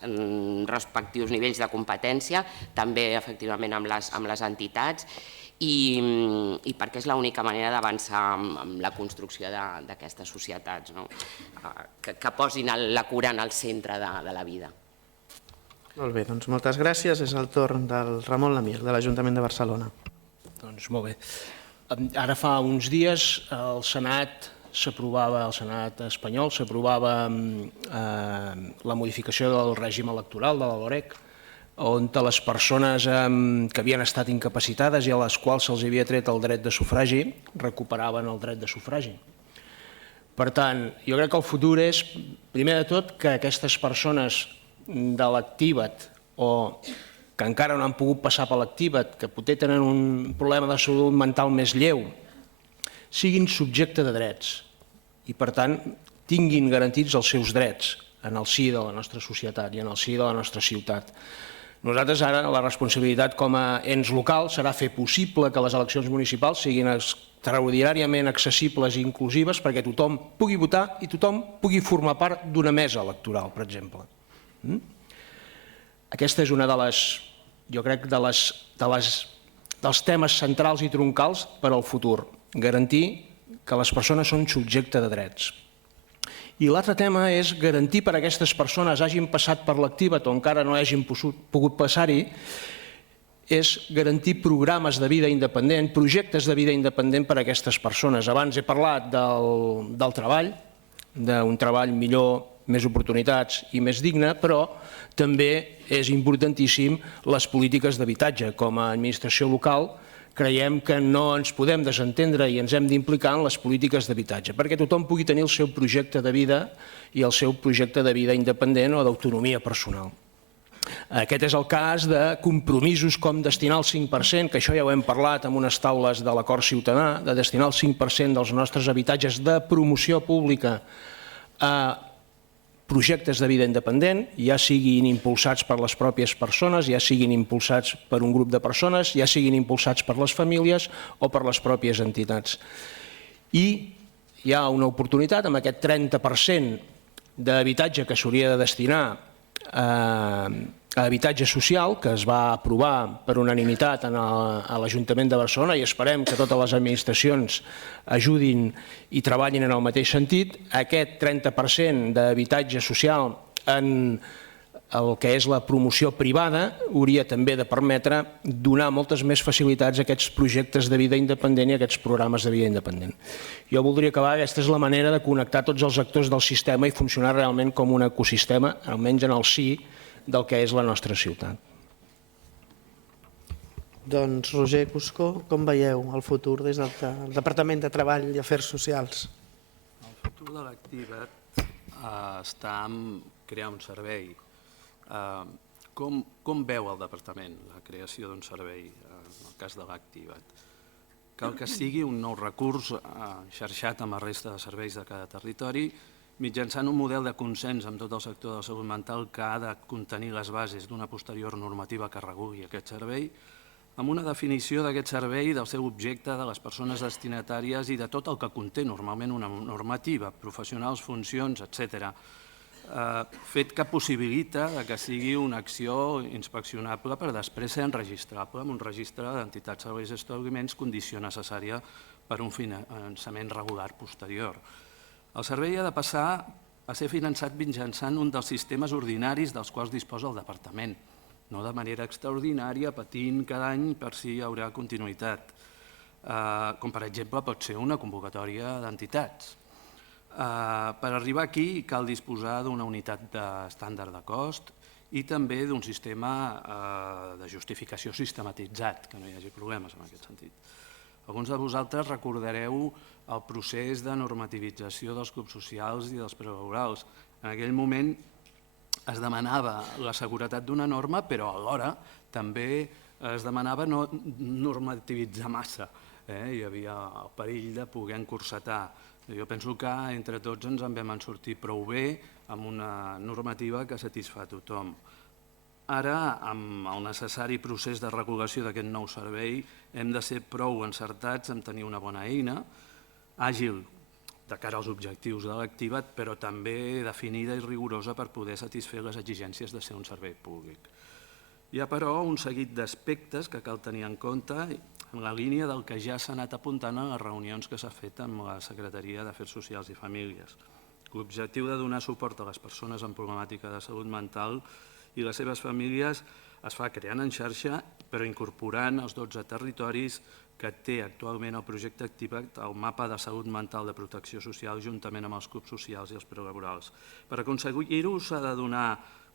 respectius nivells de competència, també efectivament amb les entitats i perquè és l'única manera d'avançar amb la construcció d'aquestes societats, que posin la cura en el centre de la vida. Molt bé, doncs moltes gràcies. És el torn del Ramon Lamir, de l'Ajuntament de Barcelona. Doncs molt bé. Ara fa uns dies el Senat espanyol s'aprovava la modificació del règim electoral de la LOREC, on les persones que havien estat incapacitades i a les quals se'ls havia tret el dret de sufragi recuperaven el dret de sufragi. Per tant, jo crec que el futur és, primer de tot, que aquestes persones de l'Activa't o que encara no han pogut passar per l'Activa't, que potser tenen un problema de salut mental més lleu, siguin subjecte de drets i, per tant, tinguin garantits els seus drets en el si de la nostra societat i en el si de la nostra ciutat. Nosaltres ara la responsabilitat com a ens locals serà fer possible que les eleccions municipals siguin extraordinàriament accessibles i inclusives perquè tothom pugui votar i tothom pugui formar part d'una mesa electoral, per exemple. Aquesta és una de les, jo crec, dels temes centrals i troncals per al futur, garantir que les persones són subjecte de drets I l'altre tema és garantir per a aquestes persones hagin passat per l'Activa't o encara no hagin pogut passar-hi, és garantir programes de vida independent, projectes de vida independent per a aquestes persones. Abans he parlat del treball, d'un treball millor, més oportunitats i més digne, però també és importantíssim les polítiques d'habitatge. Com a administració local creiem que no ens podem desentendre i ens hem d'implicar en les polítiques d'habitatge, perquè tothom pugui tenir el seu projecte de vida i el seu projecte de vida independent o d'autonomia personal. Aquest és el cas de compromisos com destinar el 5%, que això ja ho hem parlat en unes taules de l'acord ciutadà, de destinar el 5% dels nostres habitatges de promoció pública a projectes de vida independent, ja siguin impulsats per les pròpies persones, ja siguin impulsats per un grup de persones, ja siguin impulsats per les famílies o per les pròpies entitats. I hi ha una oportunitat amb aquest 30% d'habitatge que s'hauria de destinar a habitatge social, que es va aprovar per unanimitat a l'Ajuntament de Barcelona, i esperem que totes les administracions ajudin i treballin en el mateix sentit. Aquest 30% d'habitatge social en el que és la promoció privada hauria també de permetre donar moltes més facilitats a aquests projectes de vida independent i a aquests programes de vida independent. Jo voldria acabar, aquesta és la manera de connectar tots els actors del sistema i funcionar realment com un ecosistema, almenys en el si del que és la nostra ciutat. Doncs, Roger Cuscó, com veieu el futur des del Departament de Treball i Afers Socials? El futur de l'Activa't està en crear un servei. Com veu el departament la creació d'un servei, en el cas de l'Activa't? Cal que sigui un nou recurs xarxat amb la resta de serveis de cada territori, mitjançant un model de consens amb tot el sector de la salut mental que ha de contenir les bases d'una posterior normativa que reguli aquest servei, amb una definició d'aquest servei, del seu objecte, de les persones destinatàries i de tot el que conté normalment una normativa, professionals, funcions, etc. Fet que possibilita que sigui una acció inspeccionable per després ser enregistrable en un registre d'entitats, serveis i establiments, condició necessària per un finançament regular posterior. El servei ha de passar a ser finançat mitjançant un dels sistemes ordinaris dels quals disposa el departament, no de manera extraordinària, patint cada any per si hi haurà continuïtat, com per exemple pot ser una convocatòria d'entitats. Per arribar aquí cal disposar d'una unitat d'estàndard de cost i també d'un sistema de justificació sistematitzat, que no hi hagi problemes en aquest sentit. Alguns de vosaltres recordareu el procés de normativització dels clubs socials i dels prelaborals. En aquell moment es demanava la seguretat d'una norma, però alhora també es demanava no normativitzar massa. Hi havia el perill de poder encursetar. Jo penso que entre tots ens en vam sortir prou bé amb una normativa que satisfà a tothom. Ara, amb el necessari procés de regulació d'aquest nou servei, hem de ser prou encertats en tenir una bona eina, àgil de cara als objectius de l'Activa't, però també definida i rigorosa per poder satisfer les exigències de ser un servei públic. Hi ha, però, un seguit d'aspectes que cal tenir en compte en la línia del que ja s'ha anat apuntant a les reunions que s'ha fet amb la Secretaria d'Afers Socials i Famílies. L'objectiu de donar suport a les persones amb problemàtica de salut mental i les seves famílies es fa creant en xarxa, però incorporant els 12 territoris que té actualment el projecte Activa't al mapa de salut mental de protecció social juntament amb els clubs socials i els prelaborals. Per aconseguir-ho s'ha de donar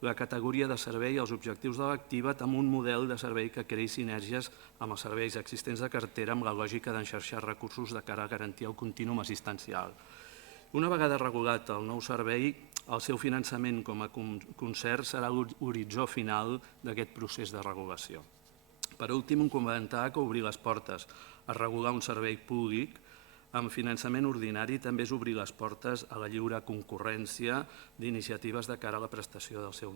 la categoria de servei als objectius de l'Activa't amb un model de servei que creï sinergies amb els serveis existents de cartera amb la lògica d'enxarxar recursos de cara a garantir el contínuum assistencial. Una vegada regulat el nou servei, el seu finançament com a concert serà l'horitzó final d'aquest procés de regulació. Per últim, comentar que obrir les portes a regular un servei públic amb finançament ordinari també és obrir les portes a la lliure concurrència d'iniciatives de cara a la prestació del seu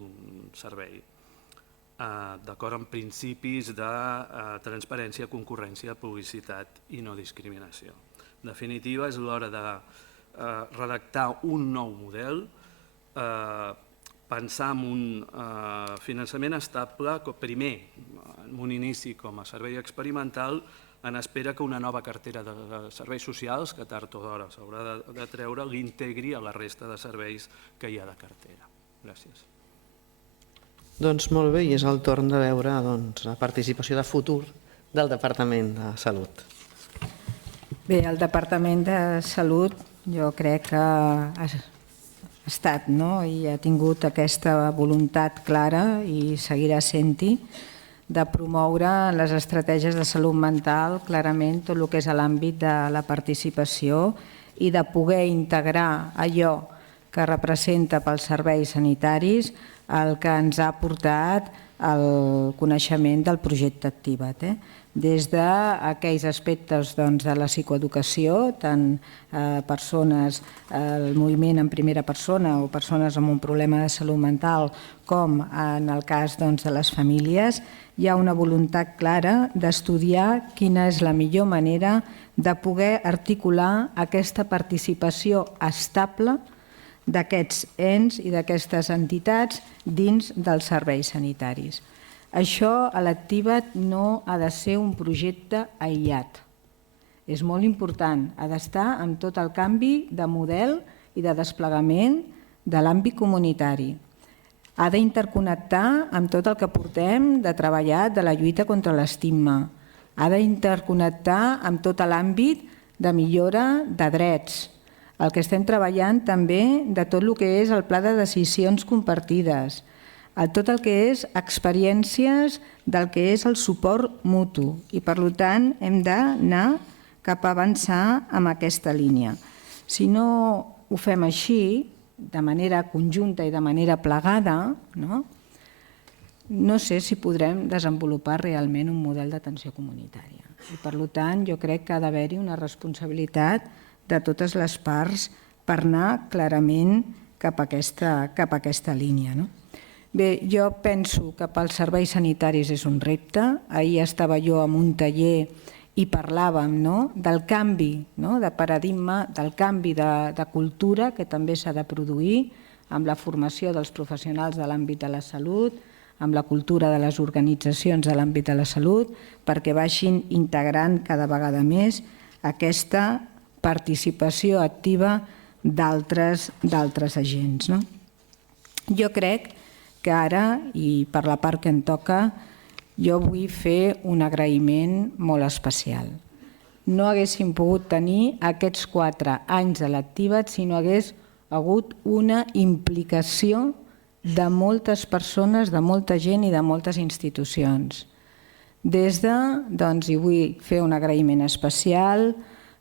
servei, d'acord amb principis de transparència, concurrència, publicitat i no discriminació. En definitiva, és l'hora de redactar un nou model, pensar en un finançament estable, primer, en un inici com a servei experimental, en espera que una nova cartera de serveis socials, que tard o d'hora s'haurà de treure, l'integri a la resta de serveis que hi ha de cartera. Gràcies. Doncs molt bé, i és el torn de veure la participació de futur del Departament de Salut. Bé, el Departament de Salut jo crec que ha estat i ha tingut aquesta voluntat clara i seguirà sent-hi de promoure les estratègies de salut mental clarament tot el que és l'àmbit de la participació i de poder integrar allò que representa pels serveis sanitaris el que ens ha portat el coneixement del projecte Activa't. Des d'aquells aspectes de la psicoeducació, tant persones, el moviment en primera persona o persones amb un problema de salut mental, com en el cas de les famílies, hi ha una voluntat clara d'estudiar quina és la millor manera de poder articular aquesta participació estable d'aquests ens i d'aquestes entitats dins dels serveis sanitaris. Això a l'Activa't no ha de ser un projecte aïllat. És molt important, ha d'estar amb tot el canvi de model i de desplegament de l'àmbit comunitari. Ha d'interconnectar amb tot el que portem de treballar de la lluita contra l'estigma. Ha d'interconnectar amb tot l'àmbit de millora de drets. El que estem treballant també de tot el que és el pla de decisions compartides, tot el que és experiències del que és el suport mutu i, per tant, hem d'anar cap a avançar en aquesta línia. Si no ho fem així, de manera conjunta i de manera plegada, no sé si podrem desenvolupar realment un model d'atenció comunitària. I, per tant, jo crec que ha d'haver-hi una responsabilitat de totes les parts per anar clarament cap a aquesta línia. Bé, jo penso que pels serveis sanitaris és un repte. Ahir estava jo en un taller i parlàvem del canvi de paradigma, del canvi de cultura que també s'ha de produir amb la formació dels professionals de l'àmbit de la salut, amb la cultura de les organitzacions de l'àmbit de la salut, perquè vagin integrant cada vegada més aquesta participació activa d'altres agents. Jo crec que ara, i per la part que em toca, jo vull fer un agraïment molt especial. No haguéssim pogut tenir aquests 4 anys de l'Activa't si no hagués hagut una implicació de moltes persones, de molta gent i de moltes institucions. I vull fer un agraïment especial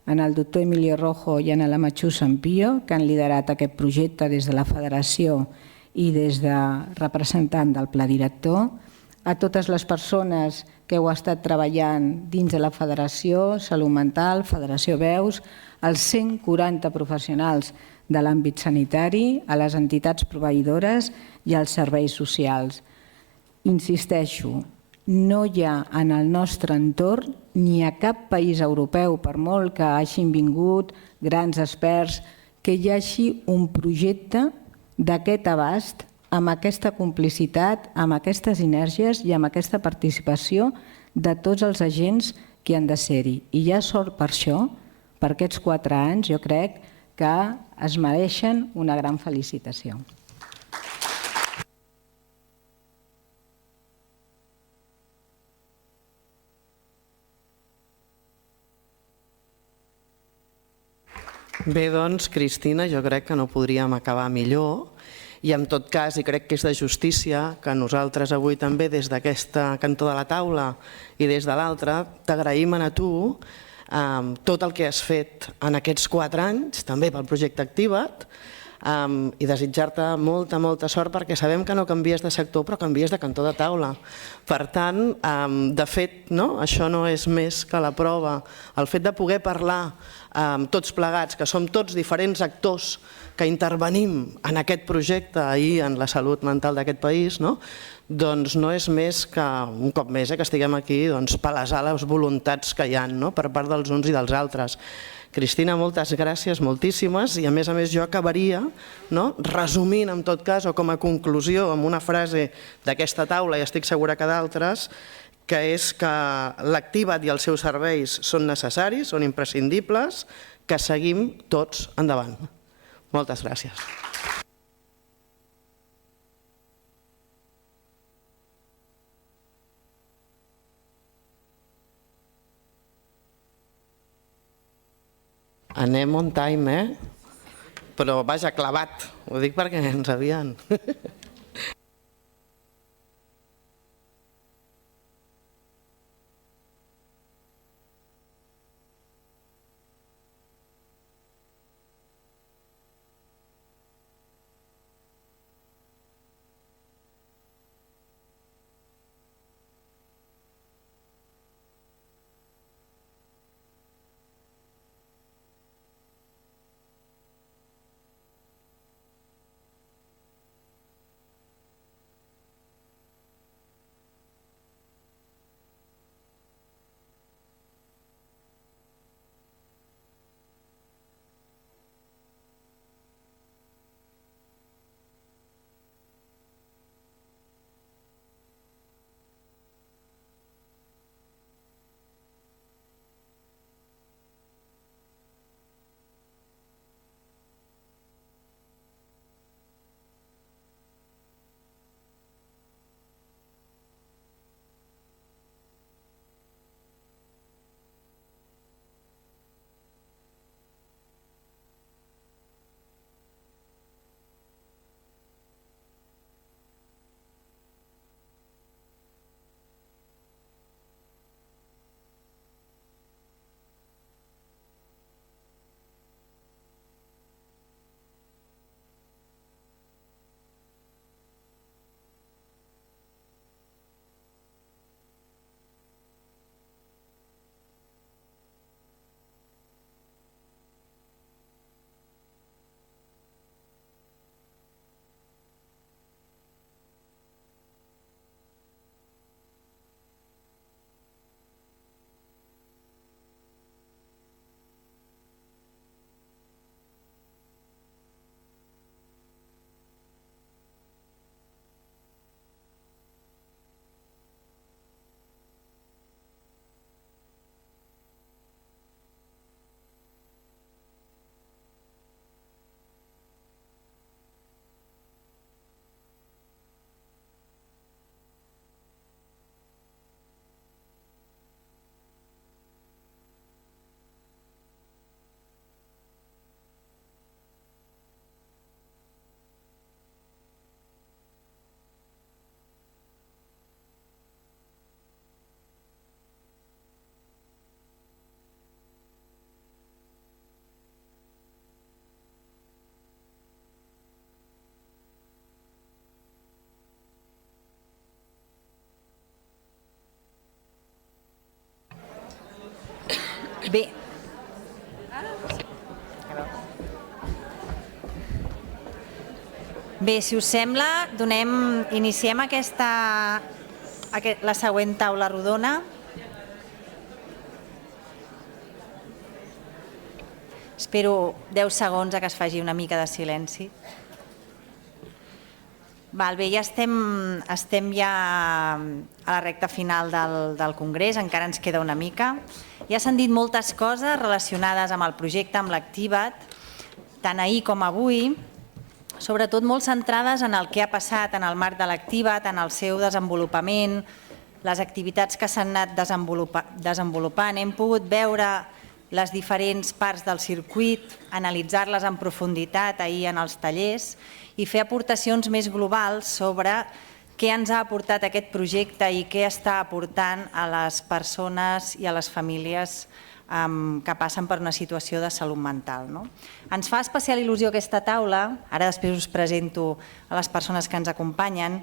en el doctor Emilio Rojo i en la Matxú Sampio, que han liderat aquest projecte des de la federació i des de representant del pla director, a totes les persones que heu estat treballant dins de la Federació Salut Mental, Federació Veus, als 140 professionals de l'àmbit sanitari, a les entitats proveïdores i als serveis socials. Insisteixo, no hi ha en el nostre entorn ni a cap país europeu, per molt que hagin vingut grans experts, que hi hagi un projecte d'aquest abast, amb aquesta complicitat, amb aquestes sinergies i amb aquesta participació de tots els agents que han de ser-hi. I ja sort per això, per aquests 4 anys, jo crec que es mereixen una gran felicitació. Bé, doncs, Cristina, jo crec que no podríem acabar millor i en tot cas, i crec que és de justícia que nosaltres avui també des d'aquesta cantó de la taula i des de l'altra t'agraïm a tu tot el que has fet en aquests 4 anys, també pel projecte Activa't, i desitjar-te molta sort perquè sabem que no canvies de sector però canvies de cantó de taula. Per tant, de fet, això no és més que la prova. El fet de poder parlar tots plegats, que som tots diferents actors que intervenim en aquest projecte i en la salut mental d'aquest país, doncs no és més que, un cop més, que estiguem aquí palesar les voluntats que hi ha per part dels uns i dels altres. Cristina, moltes gràcies, moltíssimes, i a més jo acabaria resumint en tot cas o com a conclusió amb una frase d'aquesta taula, i estic segura que d'altres, que és que l'Activa't i els seus serveis són necessaris, són imprescindibles, que seguim tots endavant. Moltes gràcies. Anem on time, Però vaja, clavat. Ho dic perquè ens havien... Bé, si us sembla, iniciem la següent taula rodona. Espero 10 segons que es faci una mica de silenci. Bé, ja estem ja a la recta final del Congrés, encara ens queda una mica. Ja s'han dit moltes coses relacionades amb el projecte, amb l'Activa't, tant ahir com avui, sobretot molt centrades en el que ha passat en el marc de l'Activa't, en el seu desenvolupament, les activitats que s'han anat desenvolupant. Hem pogut veure les diferents parts del circuit, analitzar-les en profunditat ahir en els tallers i fer aportacions més globals sobre què ens ha aportat aquest projecte i què està aportant a les persones i a les famílies que passen per una situació de salut mental. Ens fa especial il·lusió aquesta taula, ara després us presento a les persones que ens acompanyen,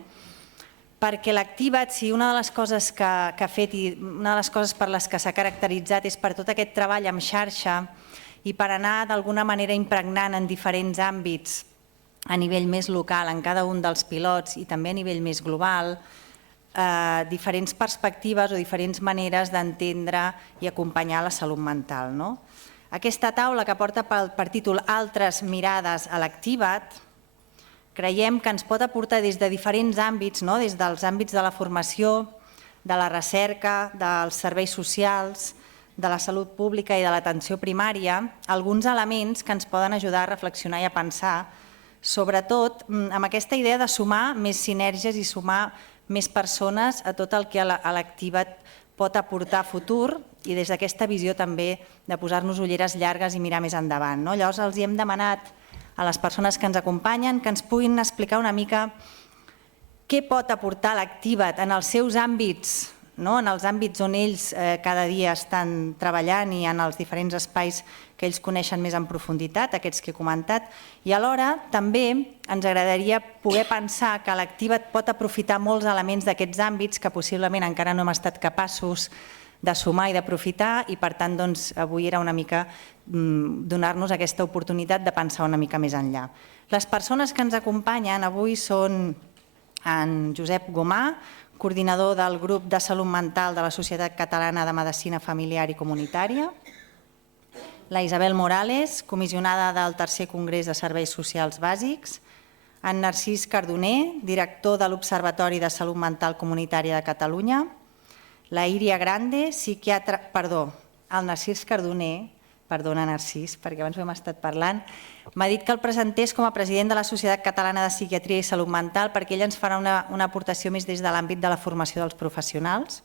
perquè l'Activa't, si una de les coses que ha fet i una de les coses per les que s'ha caracteritzat és per tot aquest treball en xarxa i per anar d'alguna manera impregnant en diferents àmbits a nivell més local, en cada un dels pilots i també a nivell més global, diferents perspectives o diferents maneres d'entendre i acompanyar la salut mental. Aquesta taula que porta per títol Altres mirades a l'Activa't, creiem que ens pot aportar des de diferents àmbits, des dels àmbits de la formació, de la recerca, dels serveis socials, de la salut pública i de l'atenció primària, alguns elements que ens poden ajudar a reflexionar i a pensar, sobretot amb aquesta idea de sumar més sinergies i sumar més persones a tot el que l'Activa't pot aportar a futur i des d'aquesta visió també de posar-nos ulleres llargues i mirar més endavant. Llavors els hem demanat a les persones que ens acompanyen que ens puguin explicar una mica què pot aportar l'Activa't en els seus àmbits, en els àmbits on ells cada dia estan treballant i en els diferents espais que ells coneixen més en profunditat, aquests que he comentat, i alhora també ens agradaria poder pensar que l'Activa't pot aprofitar molts elements d'aquests àmbits que possiblement encara no hem estat capaços de sumar i d'aprofitar i per tant avui era una mica donar-nos aquesta oportunitat de pensar una mica més enllà. Les persones que ens acompanyen avui són en Josep Gomà, coordinador del grup de salut mental de la Societat Catalana de Medicina Familiar i Comunitària, la Isabel Morales, comissionada del tercer Congrés de Serveis Socials Bàsics, en Narcís Cardoner, director de l'Observatori de Salut Mental Comunitària de Catalunya, la Iria Grande, psiquiatra... Perdó, el Narcís Cardoner, perdona Narcís, perquè abans ho hem estat parlant, m'ha dit que el presentés com a president de la Societat Catalana de Psiquiatria i Salut Mental perquè ell ens farà una aportació més des de l'àmbit de la formació dels professionals.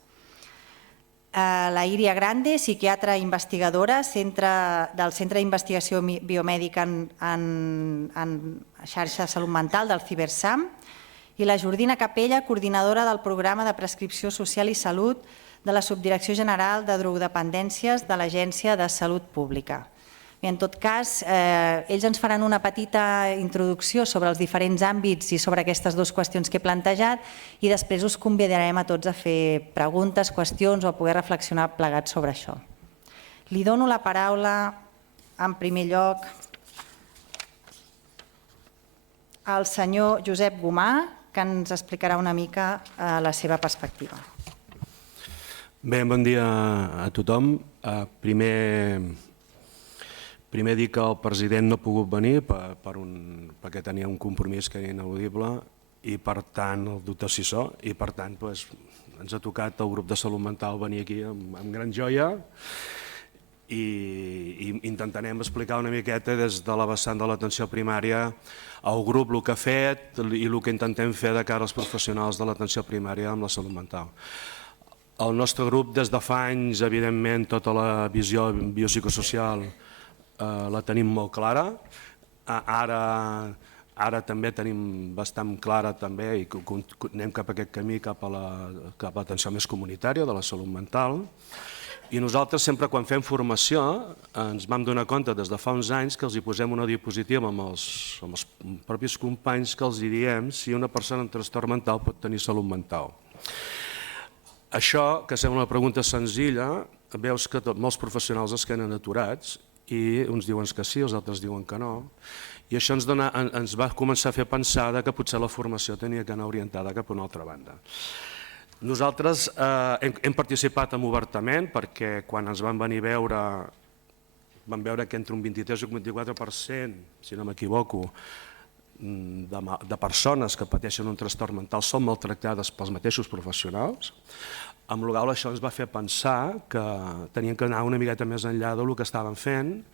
La Iria Grande, psiquiatra investigadora del Centre d'Investigació Biomèdica en xarxa de salut mental del CiberSam, i la Jordina Capella, coordinadora del programa de prescripció social i salut de la Subdirecció General de Drogodependències de l'Agència de Salut Pública. En tot cas, ells ens faran una petita introducció sobre els diferents àmbits i sobre aquestes dues qüestions que he plantejat i després us convidarem a tots a fer preguntes, qüestions o a poder reflexionar plegats sobre això. Li dono la paraula, en primer lloc, al senyor Josep Gomà, que ens explicarà una mica la seva perspectiva. Bé, bon dia a tothom. Primer dir que el president no ha pogut venir perquè tenia un compromís que era ineludible i per tant el doctor Sissó i per tant ens ha tocat al grup de salut mental venir aquí amb gran joia i intentarem explicar una miqueta des de la vessant de l'atenció primària al grup el que ha fet i el que intentem fer de cara als professionals de l'atenció primària amb la salut mental. El nostre grup des de fa anys, evidentment, tota la visió biopsicosocial la tenim molt clara, ara també tenim bastant clara també i anem cap a aquest camí, cap a l'atenció més comunitària de la salut mental i nosaltres sempre quan fem formació ens vam donar compte des de fa uns anys que els hi posem una diapositiva amb els propis companys que els diem si una persona amb trastorn mental pot tenir salut mental. Això, que sembla una pregunta senzilla, veus que molts professionals es queden aturats i uns diuen que sí, els altres diuen que no, i això ens va començar a fer pensar que potser la formació tenia que anar orientada cap a una altra banda. Nosaltres hem participat obertament perquè quan ens van venir a veure, vam veure que entre un 23 i un 24%, si no m'equivoco, de persones que pateixen un trastorn mental són maltractades pels mateixos professionals. Amb la qual cosa això ens va fer pensar que tenien que anar una miqueta més enllà del que estaven fent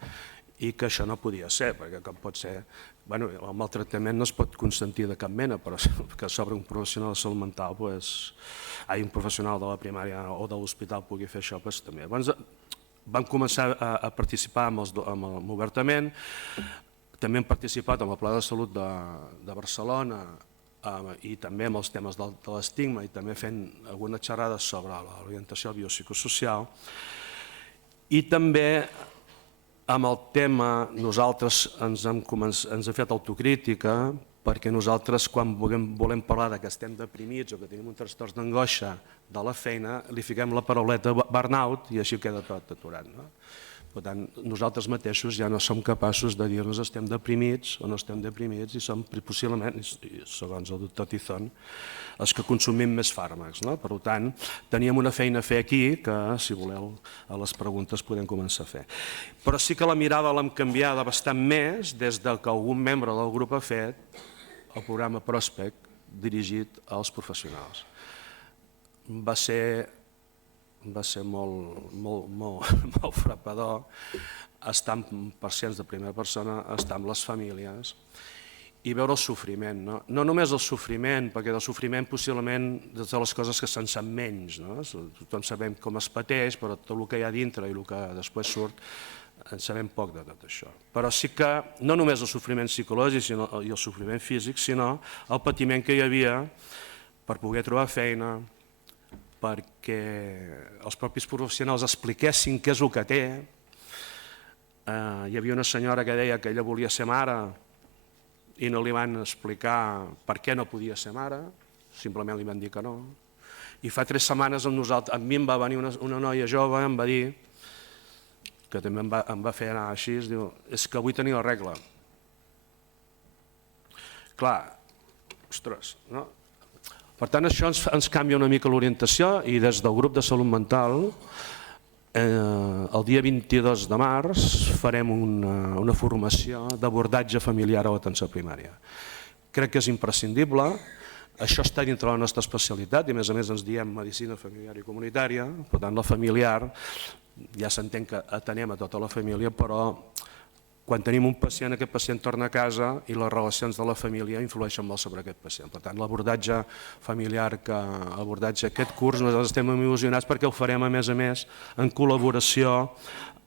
i que això no podia ser, perquè com pot ser, el maltractament no es pot consentir de cap mena, però que sobre un professional de salut mental, un professional de la primària o de l'hospital pugui fer això, també. Vam començar a participar obertament, també hem participat en el Pla de Salut de Barcelona i també amb els temes de l'estigma i també fent algunes xerrades sobre l'orientació biopsicosocial i també amb el tema nosaltres ens hem fet autocrítica perquè nosaltres quan volem parlar que estem deprimits o que tenim un trastorn d'angoixa de la feina li fiquem la parauleta burnout i així queda tot aturat. Per tant, nosaltres mateixos ja no som capaços de dir-nos estem deprimits o no estem deprimits i som possiblement, segons el doctor Tizón, els que consumim més fàrmacs. Per tant, teníem una feina a fer aquí que, si voleu, a les preguntes podem començar a fer. Però sí que la mirada l'hem canviada bastant més des que algun membre del grup ha fet el programa Prospect dirigit als professionals. va ser molt frapador estar amb pacients de primera persona, estar amb les famílies i veure el sofriment. No només el sofriment, perquè del sofriment possiblement és de les coses que se'n sap menys. Tothom sabem com es pateix, però tot el que hi ha dintre i el que després surt en sabem poc de tot això. Però sí que no només el sofriment psicològic i el sofriment físic, sinó el patiment que hi havia per poder trobar feina, perquè els propis professionals expliquessin què és el que té. Hi havia una senyora que deia que ella volia ser mare i no li van explicar per què no podia ser mare, simplement li van dir que no. I fa 3 setmanes amb mi em va venir una noia jove i em va dir, que també em va fer anar així, diu, és que vull tenir la regla. Clar, ostres, no? Per tant, això ens canvia una mica l'orientació i des del grup de salut mental el dia 22 de març farem una formació d'abordatge familiar a l'atenció primària. Crec que és imprescindible, això està dintre la nostra especialitat i a més ens diem medicina familiar i comunitària, per tant la familiar ja s'entén que atenem a tota la família, però quan tenim un pacient, aquest pacient torna a casa i les relacions de la família influeixen molt sobre aquest pacient. Per tant, l'abordatge familiar, aquest curs, nosaltres estem il·lusionats perquè el farem a més en col·laboració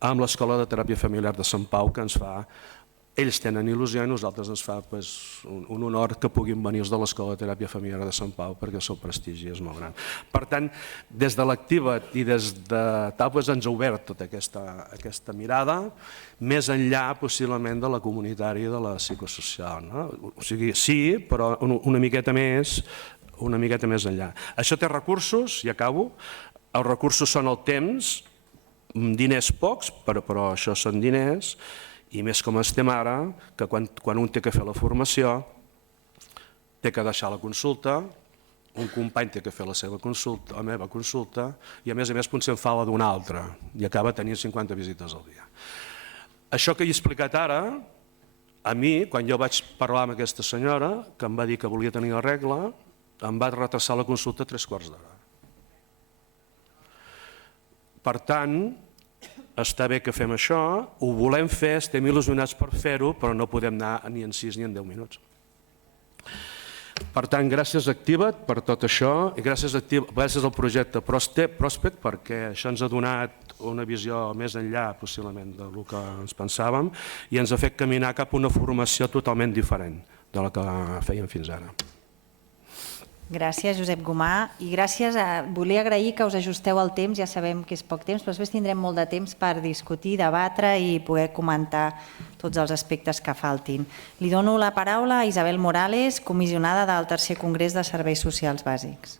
amb l'Escola de Teràpia Familiar de Sant Pau, que ens fa, ells tenen il·lusió i nosaltres ens fa un honor que puguin venir els de l'Escola de Teràpia Familiar de Sant Pau perquè el seu prestigi és molt gran. Per tant, des de l'Activa't i des de TAP ens ha obert tota aquesta mirada, més enllà possiblement de la comunitària i de la psicosocial. O sigui, sí, però una miqueta més enllà. Això té recursos, i acabo, els recursos són el temps, diners pocs, però això són diners, i més com estem ara, que quan un té que fer la formació, té que deixar la consulta, un company té que fer la seva consulta, la meva consulta, i a més potser en fa la d'un altre, i acaba tenint 50 visites al dia. Això que he explicat ara, a mi, quan jo vaig parlar amb aquesta senyora, que em va dir que volia tenir la regla, em va retrasar la consulta 3/4 d'hora. Per tant, està bé que fem això, ho volem fer, estem il·lusionats per fer-ho, però no podem anar ni en 6 ni en 10 minuts. Per tant, gràcies a Activa't per tot això i gràcies al projecte Prospect perquè això ens ha donat una visió més enllà possiblement del que ens pensàvem i ens ha fet caminar cap a una formació totalment diferent de la que fèiem fins ara. Gràcies, Josep Gomà, i gràcies. Volia agrair que us ajusteu al temps, ja sabem que és poc temps, però després tindrem molt de temps per discutir, debatre i poder comentar tots els aspectes que faltin. Li dono la paraula a Isabel Morales, comissionada del tercer Congrés de Serveis Socials Bàsics.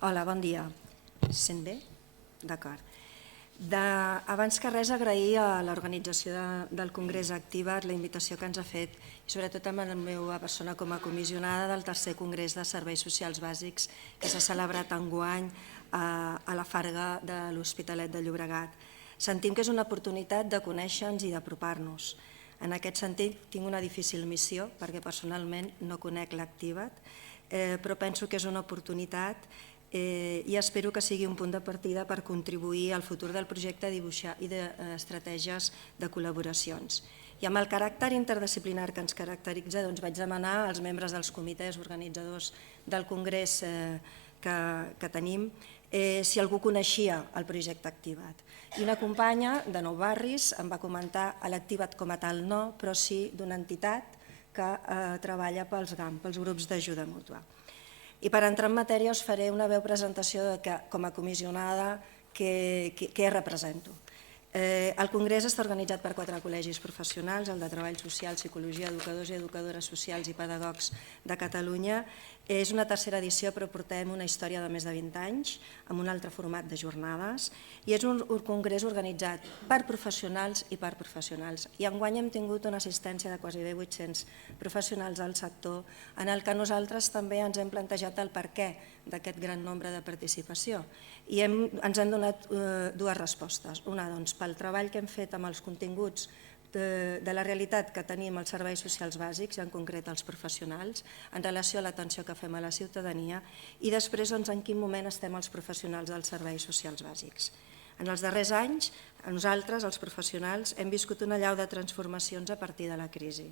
Hola, bon dia. Sent bé? D'acord. Abans que res, agrair a l'organització del Congrés Activa't la invitació que ens ha fet i sobretot amb la meva persona com a comissionada del tercer Congrés de Serveis Socials Bàsics que s'ha celebrat enguany a la Farga de l'Hospitalet de Llobregat. Sentim que és una oportunitat de conèixer-nos i d'apropar-nos. En aquest sentit, tinc una difícil missió perquè personalment no conec l'Activa't, però penso que és una oportunitat i espero que sigui un punt de partida per contribuir al futur del projecte i d'estratègies de col·laboracions. I amb el caràcter interdisciplinar que ens caracteritza, vaig demanar als membres dels comitès organitzadors del Congrés que tenim si algú coneixia el projecte Activa't. I una companya de Nou Barris em va comentar l'Activa't com a tal no, però sí d'una entitat que treballa pels GAM, pels grups d'ajuda mútua. I per entrar en matèria us faré una breu presentació com a comissionada què represento. El Congrés està organitzat per 4 col·legis professionals, el de Treball Social, Psicologia, Educadors i Educadores Socials i Pedagogs de Catalunya. És una tercera edició, però portem una història de més de 20 anys, amb un altre format de jornades, i és un congrés organitzat per professionals i per professionals. I enguany hem tingut una assistència de quasi 800 professionals del sector, en el que nosaltres també ens hem plantejat el perquè d'aquest gran nombre de participació. I ens han donat 2 respostes. Una, pel treball que hem fet amb els continguts de la realitat que tenim als serveis socials bàsics, i en concret als professionals, en relació a l'atenció que fem a la ciutadania, i després en quin moment estem els professionals dels serveis socials bàsics. En els darrers anys, nosaltres, els professionals, hem viscut una allau de transformacions a partir de la crisi,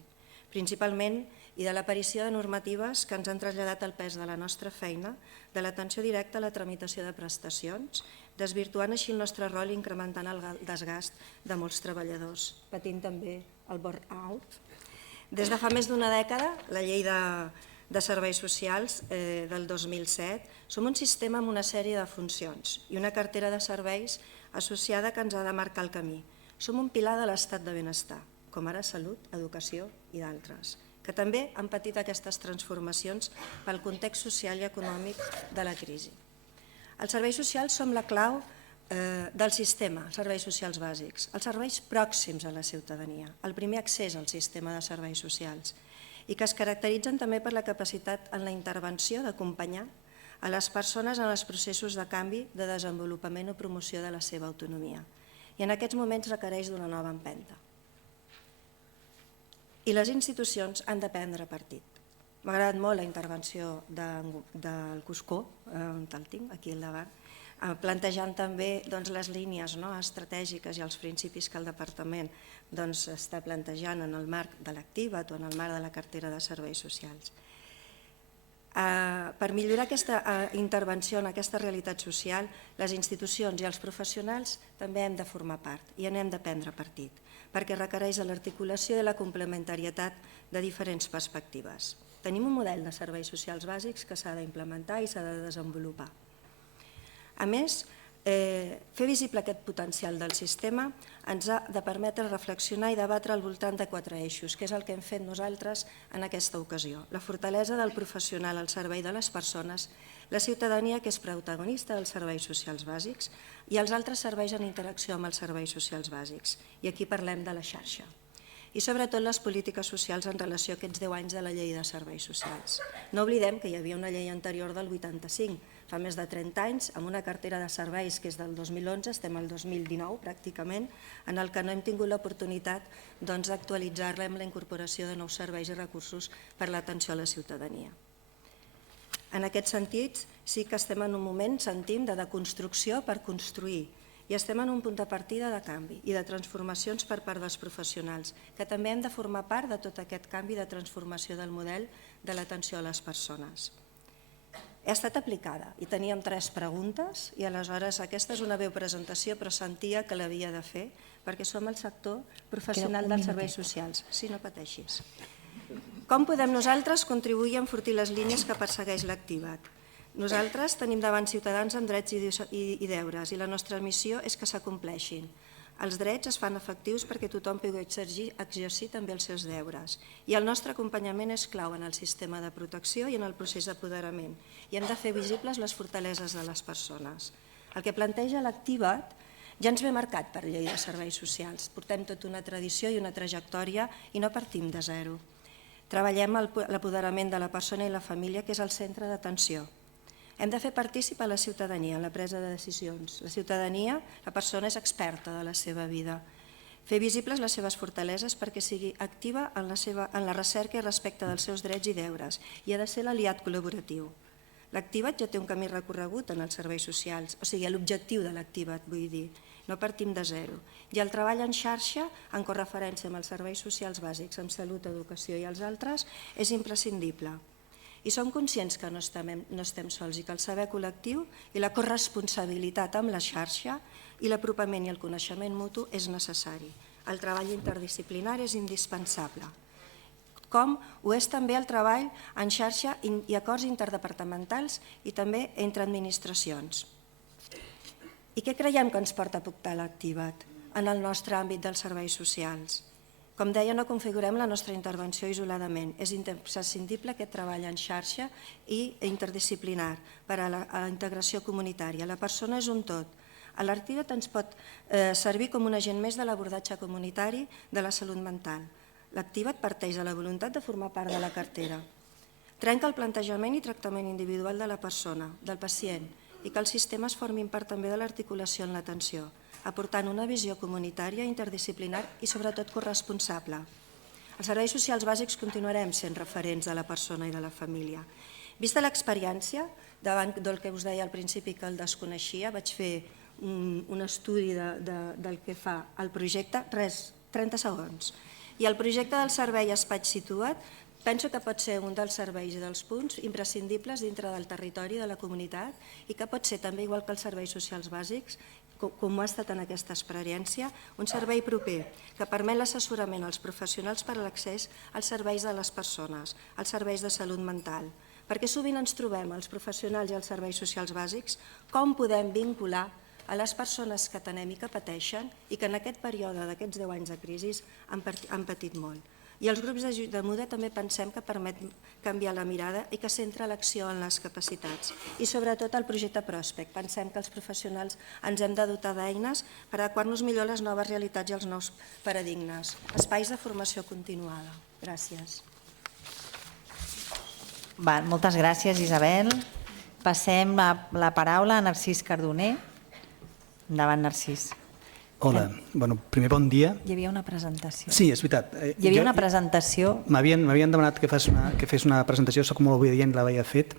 principalment i de l'aparició de normatives que ens han traslladat el pes de la nostra feina, de l'atenció directa a la tramitació de prestacions, desvirtuant així el nostre rol i incrementant el desgast de molts treballadors, patint també el burn-out. Des de fa més d'una dècada, la llei de serveis socials del 2007, som un sistema amb una sèrie de funcions i una cartera de serveis associada que ens ha de marcar el camí. Som un pilar de l'estat de benestar, com ara salut, educació i d'altres, que també han patit aquestes transformacions pel context social i econòmic de la crisi. Els serveis socials som la clau del sistema, els serveis socials bàsics, els serveis pròxims a la ciutadania, el primer accés al sistema de serveis socials, i que es caracteritzen també per la capacitat en la intervenció d'acompanyar a les persones en els processos de canvi, de desenvolupament o promoció de la seva autonomia. I en aquests moments requereix d'una nova empenta. I les institucions han de prendre partit. M'ha agradat molt la intervenció del Cuscó, on el tinc, aquí al davant, plantejant també les línies estratègiques i els principis que el Departament està plantejant en el marc de l'Activa't o en el marc de la cartera de serveis socials. Per millorar aquesta intervenció en aquesta realitat social, les institucions i els professionals també hem de formar part i n'hem de prendre partit, perquè requereix de l'articulació i la complementarietat de diferents perspectives. Tenim un model de serveis socials bàsics que s'ha d'implementar i s'ha de desenvolupar. A més, fer visible aquest potencial del sistema ens ha de permetre reflexionar i debatre al voltant de 4 eixos, que és el que hem fet nosaltres en aquesta ocasió. La fortalesa del professional al servei de les persones, la ciutadania que és protagonista dels serveis socials bàsics i els altres serveis en interacció amb els serveis socials bàsics. I aquí parlem de la xarxa. I sobretot les polítiques socials en relació a aquests 10 anys de la llei de serveis socials. No oblidem que hi havia una llei anterior del 85, fa més de 30 anys, amb una cartera de serveis que és del 2011, estem al 2019 pràcticament, en el que no hem tingut l'oportunitat d'actualitzar-la amb la incorporació de nous serveis i recursos per l'atenció a la ciutadania. En aquest sentit, sí que estem en un moment, sentim, de deconstrucció per construir, i estem en un punt de partida de canvi i de transformacions per part dels professionals, que també hem de formar part de tot aquest canvi de transformació del model de l'atenció a les persones. Ha estat aplicada i teníem 3 preguntes i aleshores aquesta és una breu presentació però sentia que l'havia de fer perquè som el sector professional dels serveis socials, si no pateixis. Com podem nosaltres contribuir a enfortir les línies que persegueix l'Activa't? Nosaltres tenim davant ciutadans amb drets i deures i la nostra missió és que s'acompleixin. Els drets es fan efectius perquè tothom pugui exercir també els seus deures i el nostre acompanyament és clau en el sistema de protecció i en el procés d'apoderament i hem de fer visibles les fortaleses de les persones. El que planteja l'Activa't ja ens ve marcat per llei de serveis socials. Portem tota una tradició i una trajectòria i no partim de zero. Treballem l'apoderament de la persona i la família, que és el centre d'atenció. Hem de fer partícip a la ciutadania en la presa de decisions. La ciutadania, la persona és experta de la seva vida. Fer visibles les seves fortaleses perquè sigui activa en la recerca i respecte dels seus drets i deures i ha de ser l'aliat col·laboratiu. L'Activa't ja té un camí recorregut en els serveis socials, o sigui, l'objectiu de l'Activa't, vull dir, no partim de zero. I el treball en xarxa, en correferència amb els serveis socials bàsics, amb salut, educació i els altres, és imprescindible. I som conscients que no estem sols i que el saber col·lectiu i la corresponsabilitat amb la xarxa i l'apropament i el coneixement mutu és necessari. El treball interdisciplinari és indispensable. Com ho és també el treball en xarxa i acords interdepartamentals i també entre administracions. I què creiem que ens porta a portar l'Activa't en el nostre àmbit dels serveis socials? Com deia, no configurem la nostra intervenció isoladament. És imprescindible aquest treball en xarxa i interdisciplinar per a la integració comunitària. La persona és un tot. L'Activa't ens pot servir com un agent més de l'abordatge comunitari de la salut mental. L'Activa't parteix de la voluntat de formar part de la cartera. Trenca el plantejament i tractament individual de la persona, del pacient, i que els sistemes formin part també de l'articulació en l'atenció, aportant una visió comunitària, interdisciplinar i sobretot corresponsable. Els serveis socials bàsics continuarem sent referents de la persona i de la família. Vista l'experiència, davant del que us deia al principi que el desconeixia, vaig fer un estudi del que fa el projecte, 30 segons. I el projecte del servei Espai Situat penso que pot ser un dels serveis i dels punts imprescindibles dintre del territori de la comunitat i que pot ser també, igual que els serveis socials bàsics, com ho ha estat en aquesta experiència, un servei proper que permet l'assessorament als professionals per a l'accés als serveis de les persones, als serveis de salut mental. Perquè sovint ens trobem, els professionals i els serveis socials bàsics, com podem vincular a les persones que tenem i que pateixen i que en aquest període d'aquests 10 anys de crisi han patit molt. I els grups de MUDA també pensem que permet canviar la mirada i que centra l'acció en les capacitats. I sobretot el projecte Prospect. Pensem que els professionals ens hem de dotar d'eines per adequar-nos millor a les noves realitats i als nous paradigmes. Espais de formació continuada. Gràcies. Moltes gràcies, Isabel. Passem la paraula a Narcís Cardoner. Endavant, Narcís. Hola, primer bon dia. Hi havia una presentació. Sí, és veritat. Hi havia una presentació. M'havien demanat que fes una presentació, soc molt obedient, l'havia fet.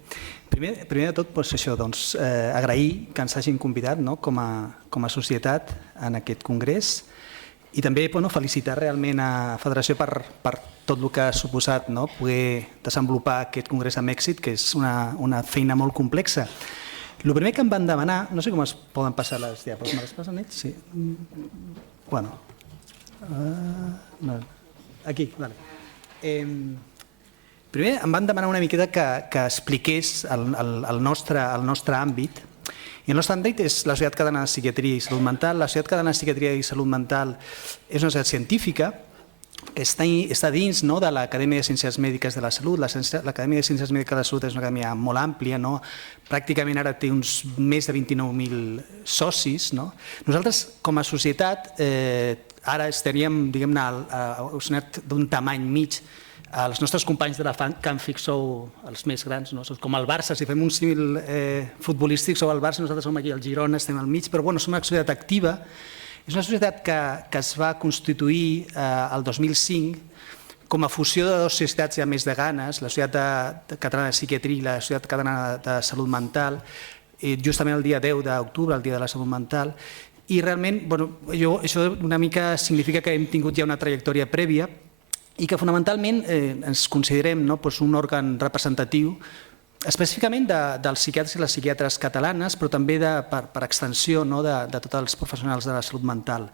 Primer de tot, això, agrair que ens hagin convidat com a societat en aquest congrés i també felicitar realment a Federació per tot el que ha suposat poder desenvolupar aquest congrés amb èxit, que és una feina molt complexa. El primer que em van demanar, no sé com es poden passar les diapos, me les passen ells? Sí. Bueno. Aquí, vale. Primer em van demanar una miqueta que expliqués el nostre àmbit. I el nostre àmbit és la Societat Catalana de Psiquiatria i Salut Mental. La Societat Catalana de Psiquiatria i Salut Mental és una societat científica, està dins de l'Acadèmia de Ciències Mèdiques de la Salut. L'Acadèmia de Ciències Mèdiques de la Salut és una acadèmia molt àmplia, pràcticament ara té uns més de 29.000 socis. Nosaltres, com a societat, ara estaríem, diguem-ne, d'un tamany mig. Els nostres companys de la Canfic sou els més grans, com el Barça, si fem un símil futbolístic sou el Barça, nosaltres som aquí al Girona, estem al mig, però som una societat activa. És una societat que es va constituir el 2005 com a fusió de dues societats ja més de ganes, la Societat Catalana de Psiquiatria i la Societat Catalana de Salut Mental, justament el dia 10 d'octubre, el dia de la salut mental, i realment això una mica significa que hem tingut ja una trajectòria prèvia i que fonamentalment ens considerem un òrgan representatiu específicament dels psiquiatres i les psiquiatres catalanes, però també per extensió de tots els professionals de la salut mental.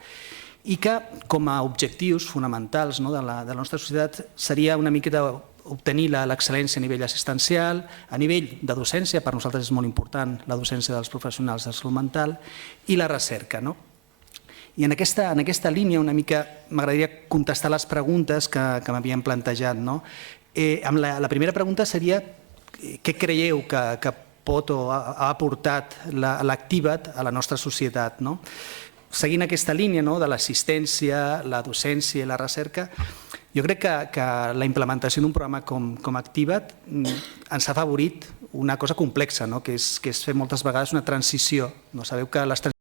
I que com a objectius fonamentals de la nostra societat seria una miqueta obtenir l'excel·lència a nivell assistencial, a nivell de docència, per nosaltres és molt important la docència dels professionals de salut mental, i la recerca. I en aquesta línia una mica m'agradaria contestar les preguntes que m'havien plantejat. La primera pregunta seria què creieu que pot o ha aportat l'Activa't a la nostra societat? Seguint aquesta línia de l'assistència, la docència i la recerca, jo crec que la implementació d'un programa com Activa't ens ha afavorit una cosa complexa, que és fer moltes vegades una transició. Sabeu que les